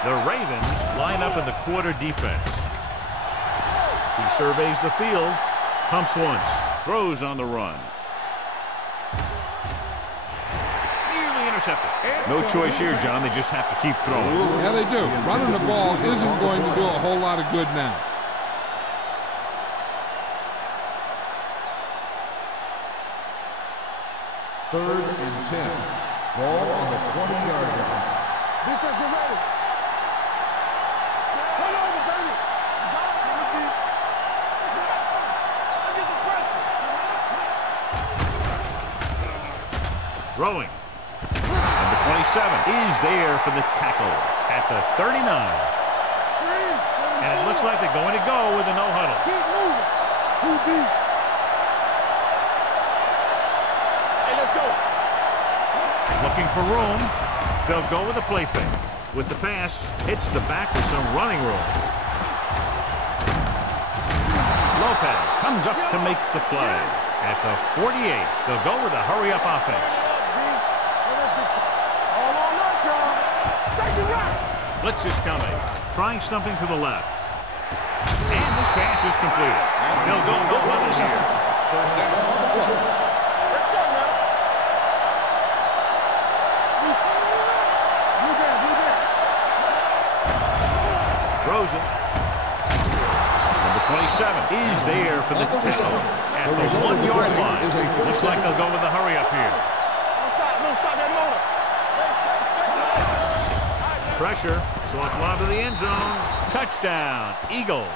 The Ravens line up in the quarter defense. He surveys the field, pumps once, throws on the run. Nearly intercepted. No choice here, John. They just have to keep throwing. Yeah, they do. Running the ball isn't going to do a whole lot of good now. Third and 10. Ball on the 20-yard line. Defense, get ready. Turn over, baby. Get the pressure. Throwing. Number 27 is there for the tackle at the 39. And it looks like they're going to go with a no huddle. Keep moving. Too deep. Hey, let's go. Looking for room. They'll go with a play fake. With the pass, hits the back with some running room. Lopez comes up to make the play. At the 48, they'll go with a hurry-up offense. All on us, y'all. Take it right. Blitz is coming. Trying something to the left. And this pass is completed. They'll go no huddle here. 1st down on the play. Let's go now. Throws it. Number 27 is there for the tackle at the 1-yard line. Looks like they'll go with a hurry up here. Don't stop that motor. Pressure, so it's lob to the end zone. Touchdown, Eagles.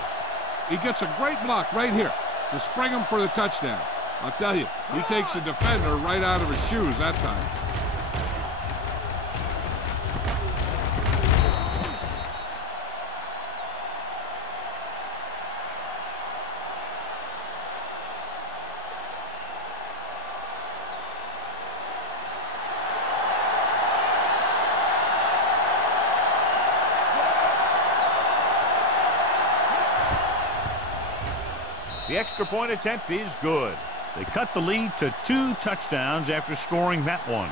He gets a great block right here to spring him for the touchdown. I'll tell you, he takes the defender right out of his shoes that time. The extra point attempt is good. They cut the lead to 2 touchdowns after scoring that one.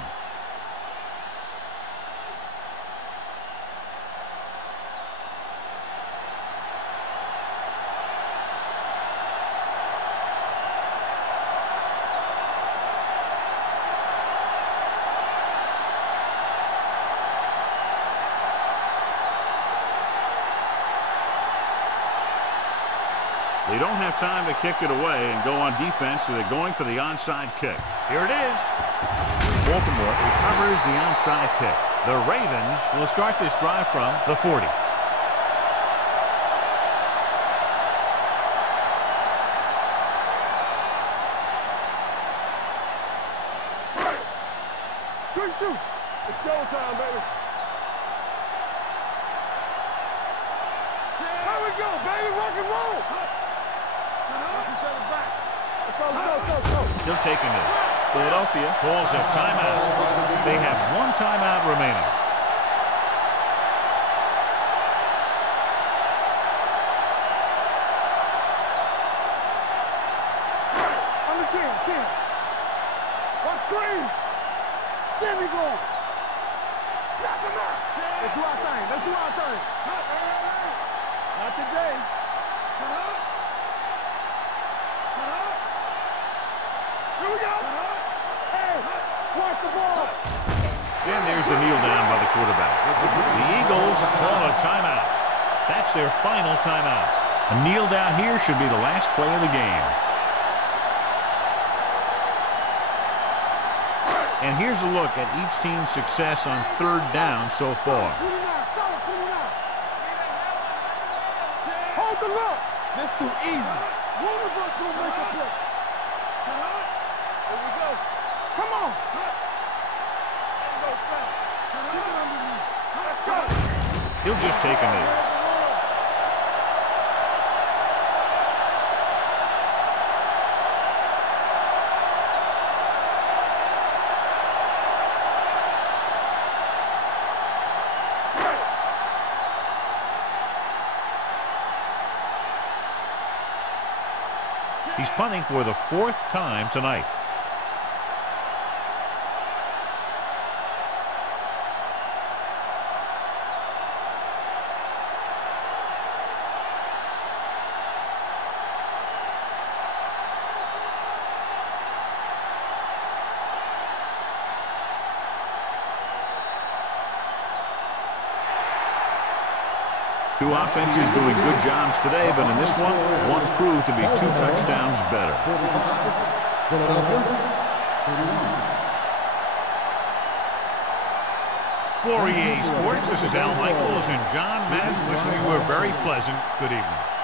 They don't have time to kick it away and go on defense, so they're going for the onside kick. Here it is. Baltimore recovers the onside kick. The Ravens will start this drive from the 40. Good shoot. It's showtime, baby. There we go, baby. Rock and roll. Back. Let's go, let's go, let's go. He'll take a knee. Philadelphia calls a timeout. They have one timeout remaining. Under 10. Watch screen. There we go. Knock him out. Let's do our thing. Let's do our thing. Not today. Here we go. Hey, watch the ball. And there's the kneel down by the quarterback. The Eagles call a timeout. That's their final timeout. A kneel down here should be the last play of the game. And here's a look at each team's success on third down so far. 29, solid 29. Hold the look. That's too easy. One of us will make a play. Here we go. Come on. He'll just take a knee. He's punting for the 4th time tonight. Two offenses doing good jobs today, but in this one proved to be 2 touchdowns better. For EA Sports, this is Al Michaels and John Madden wishing you a very pleasant good evening.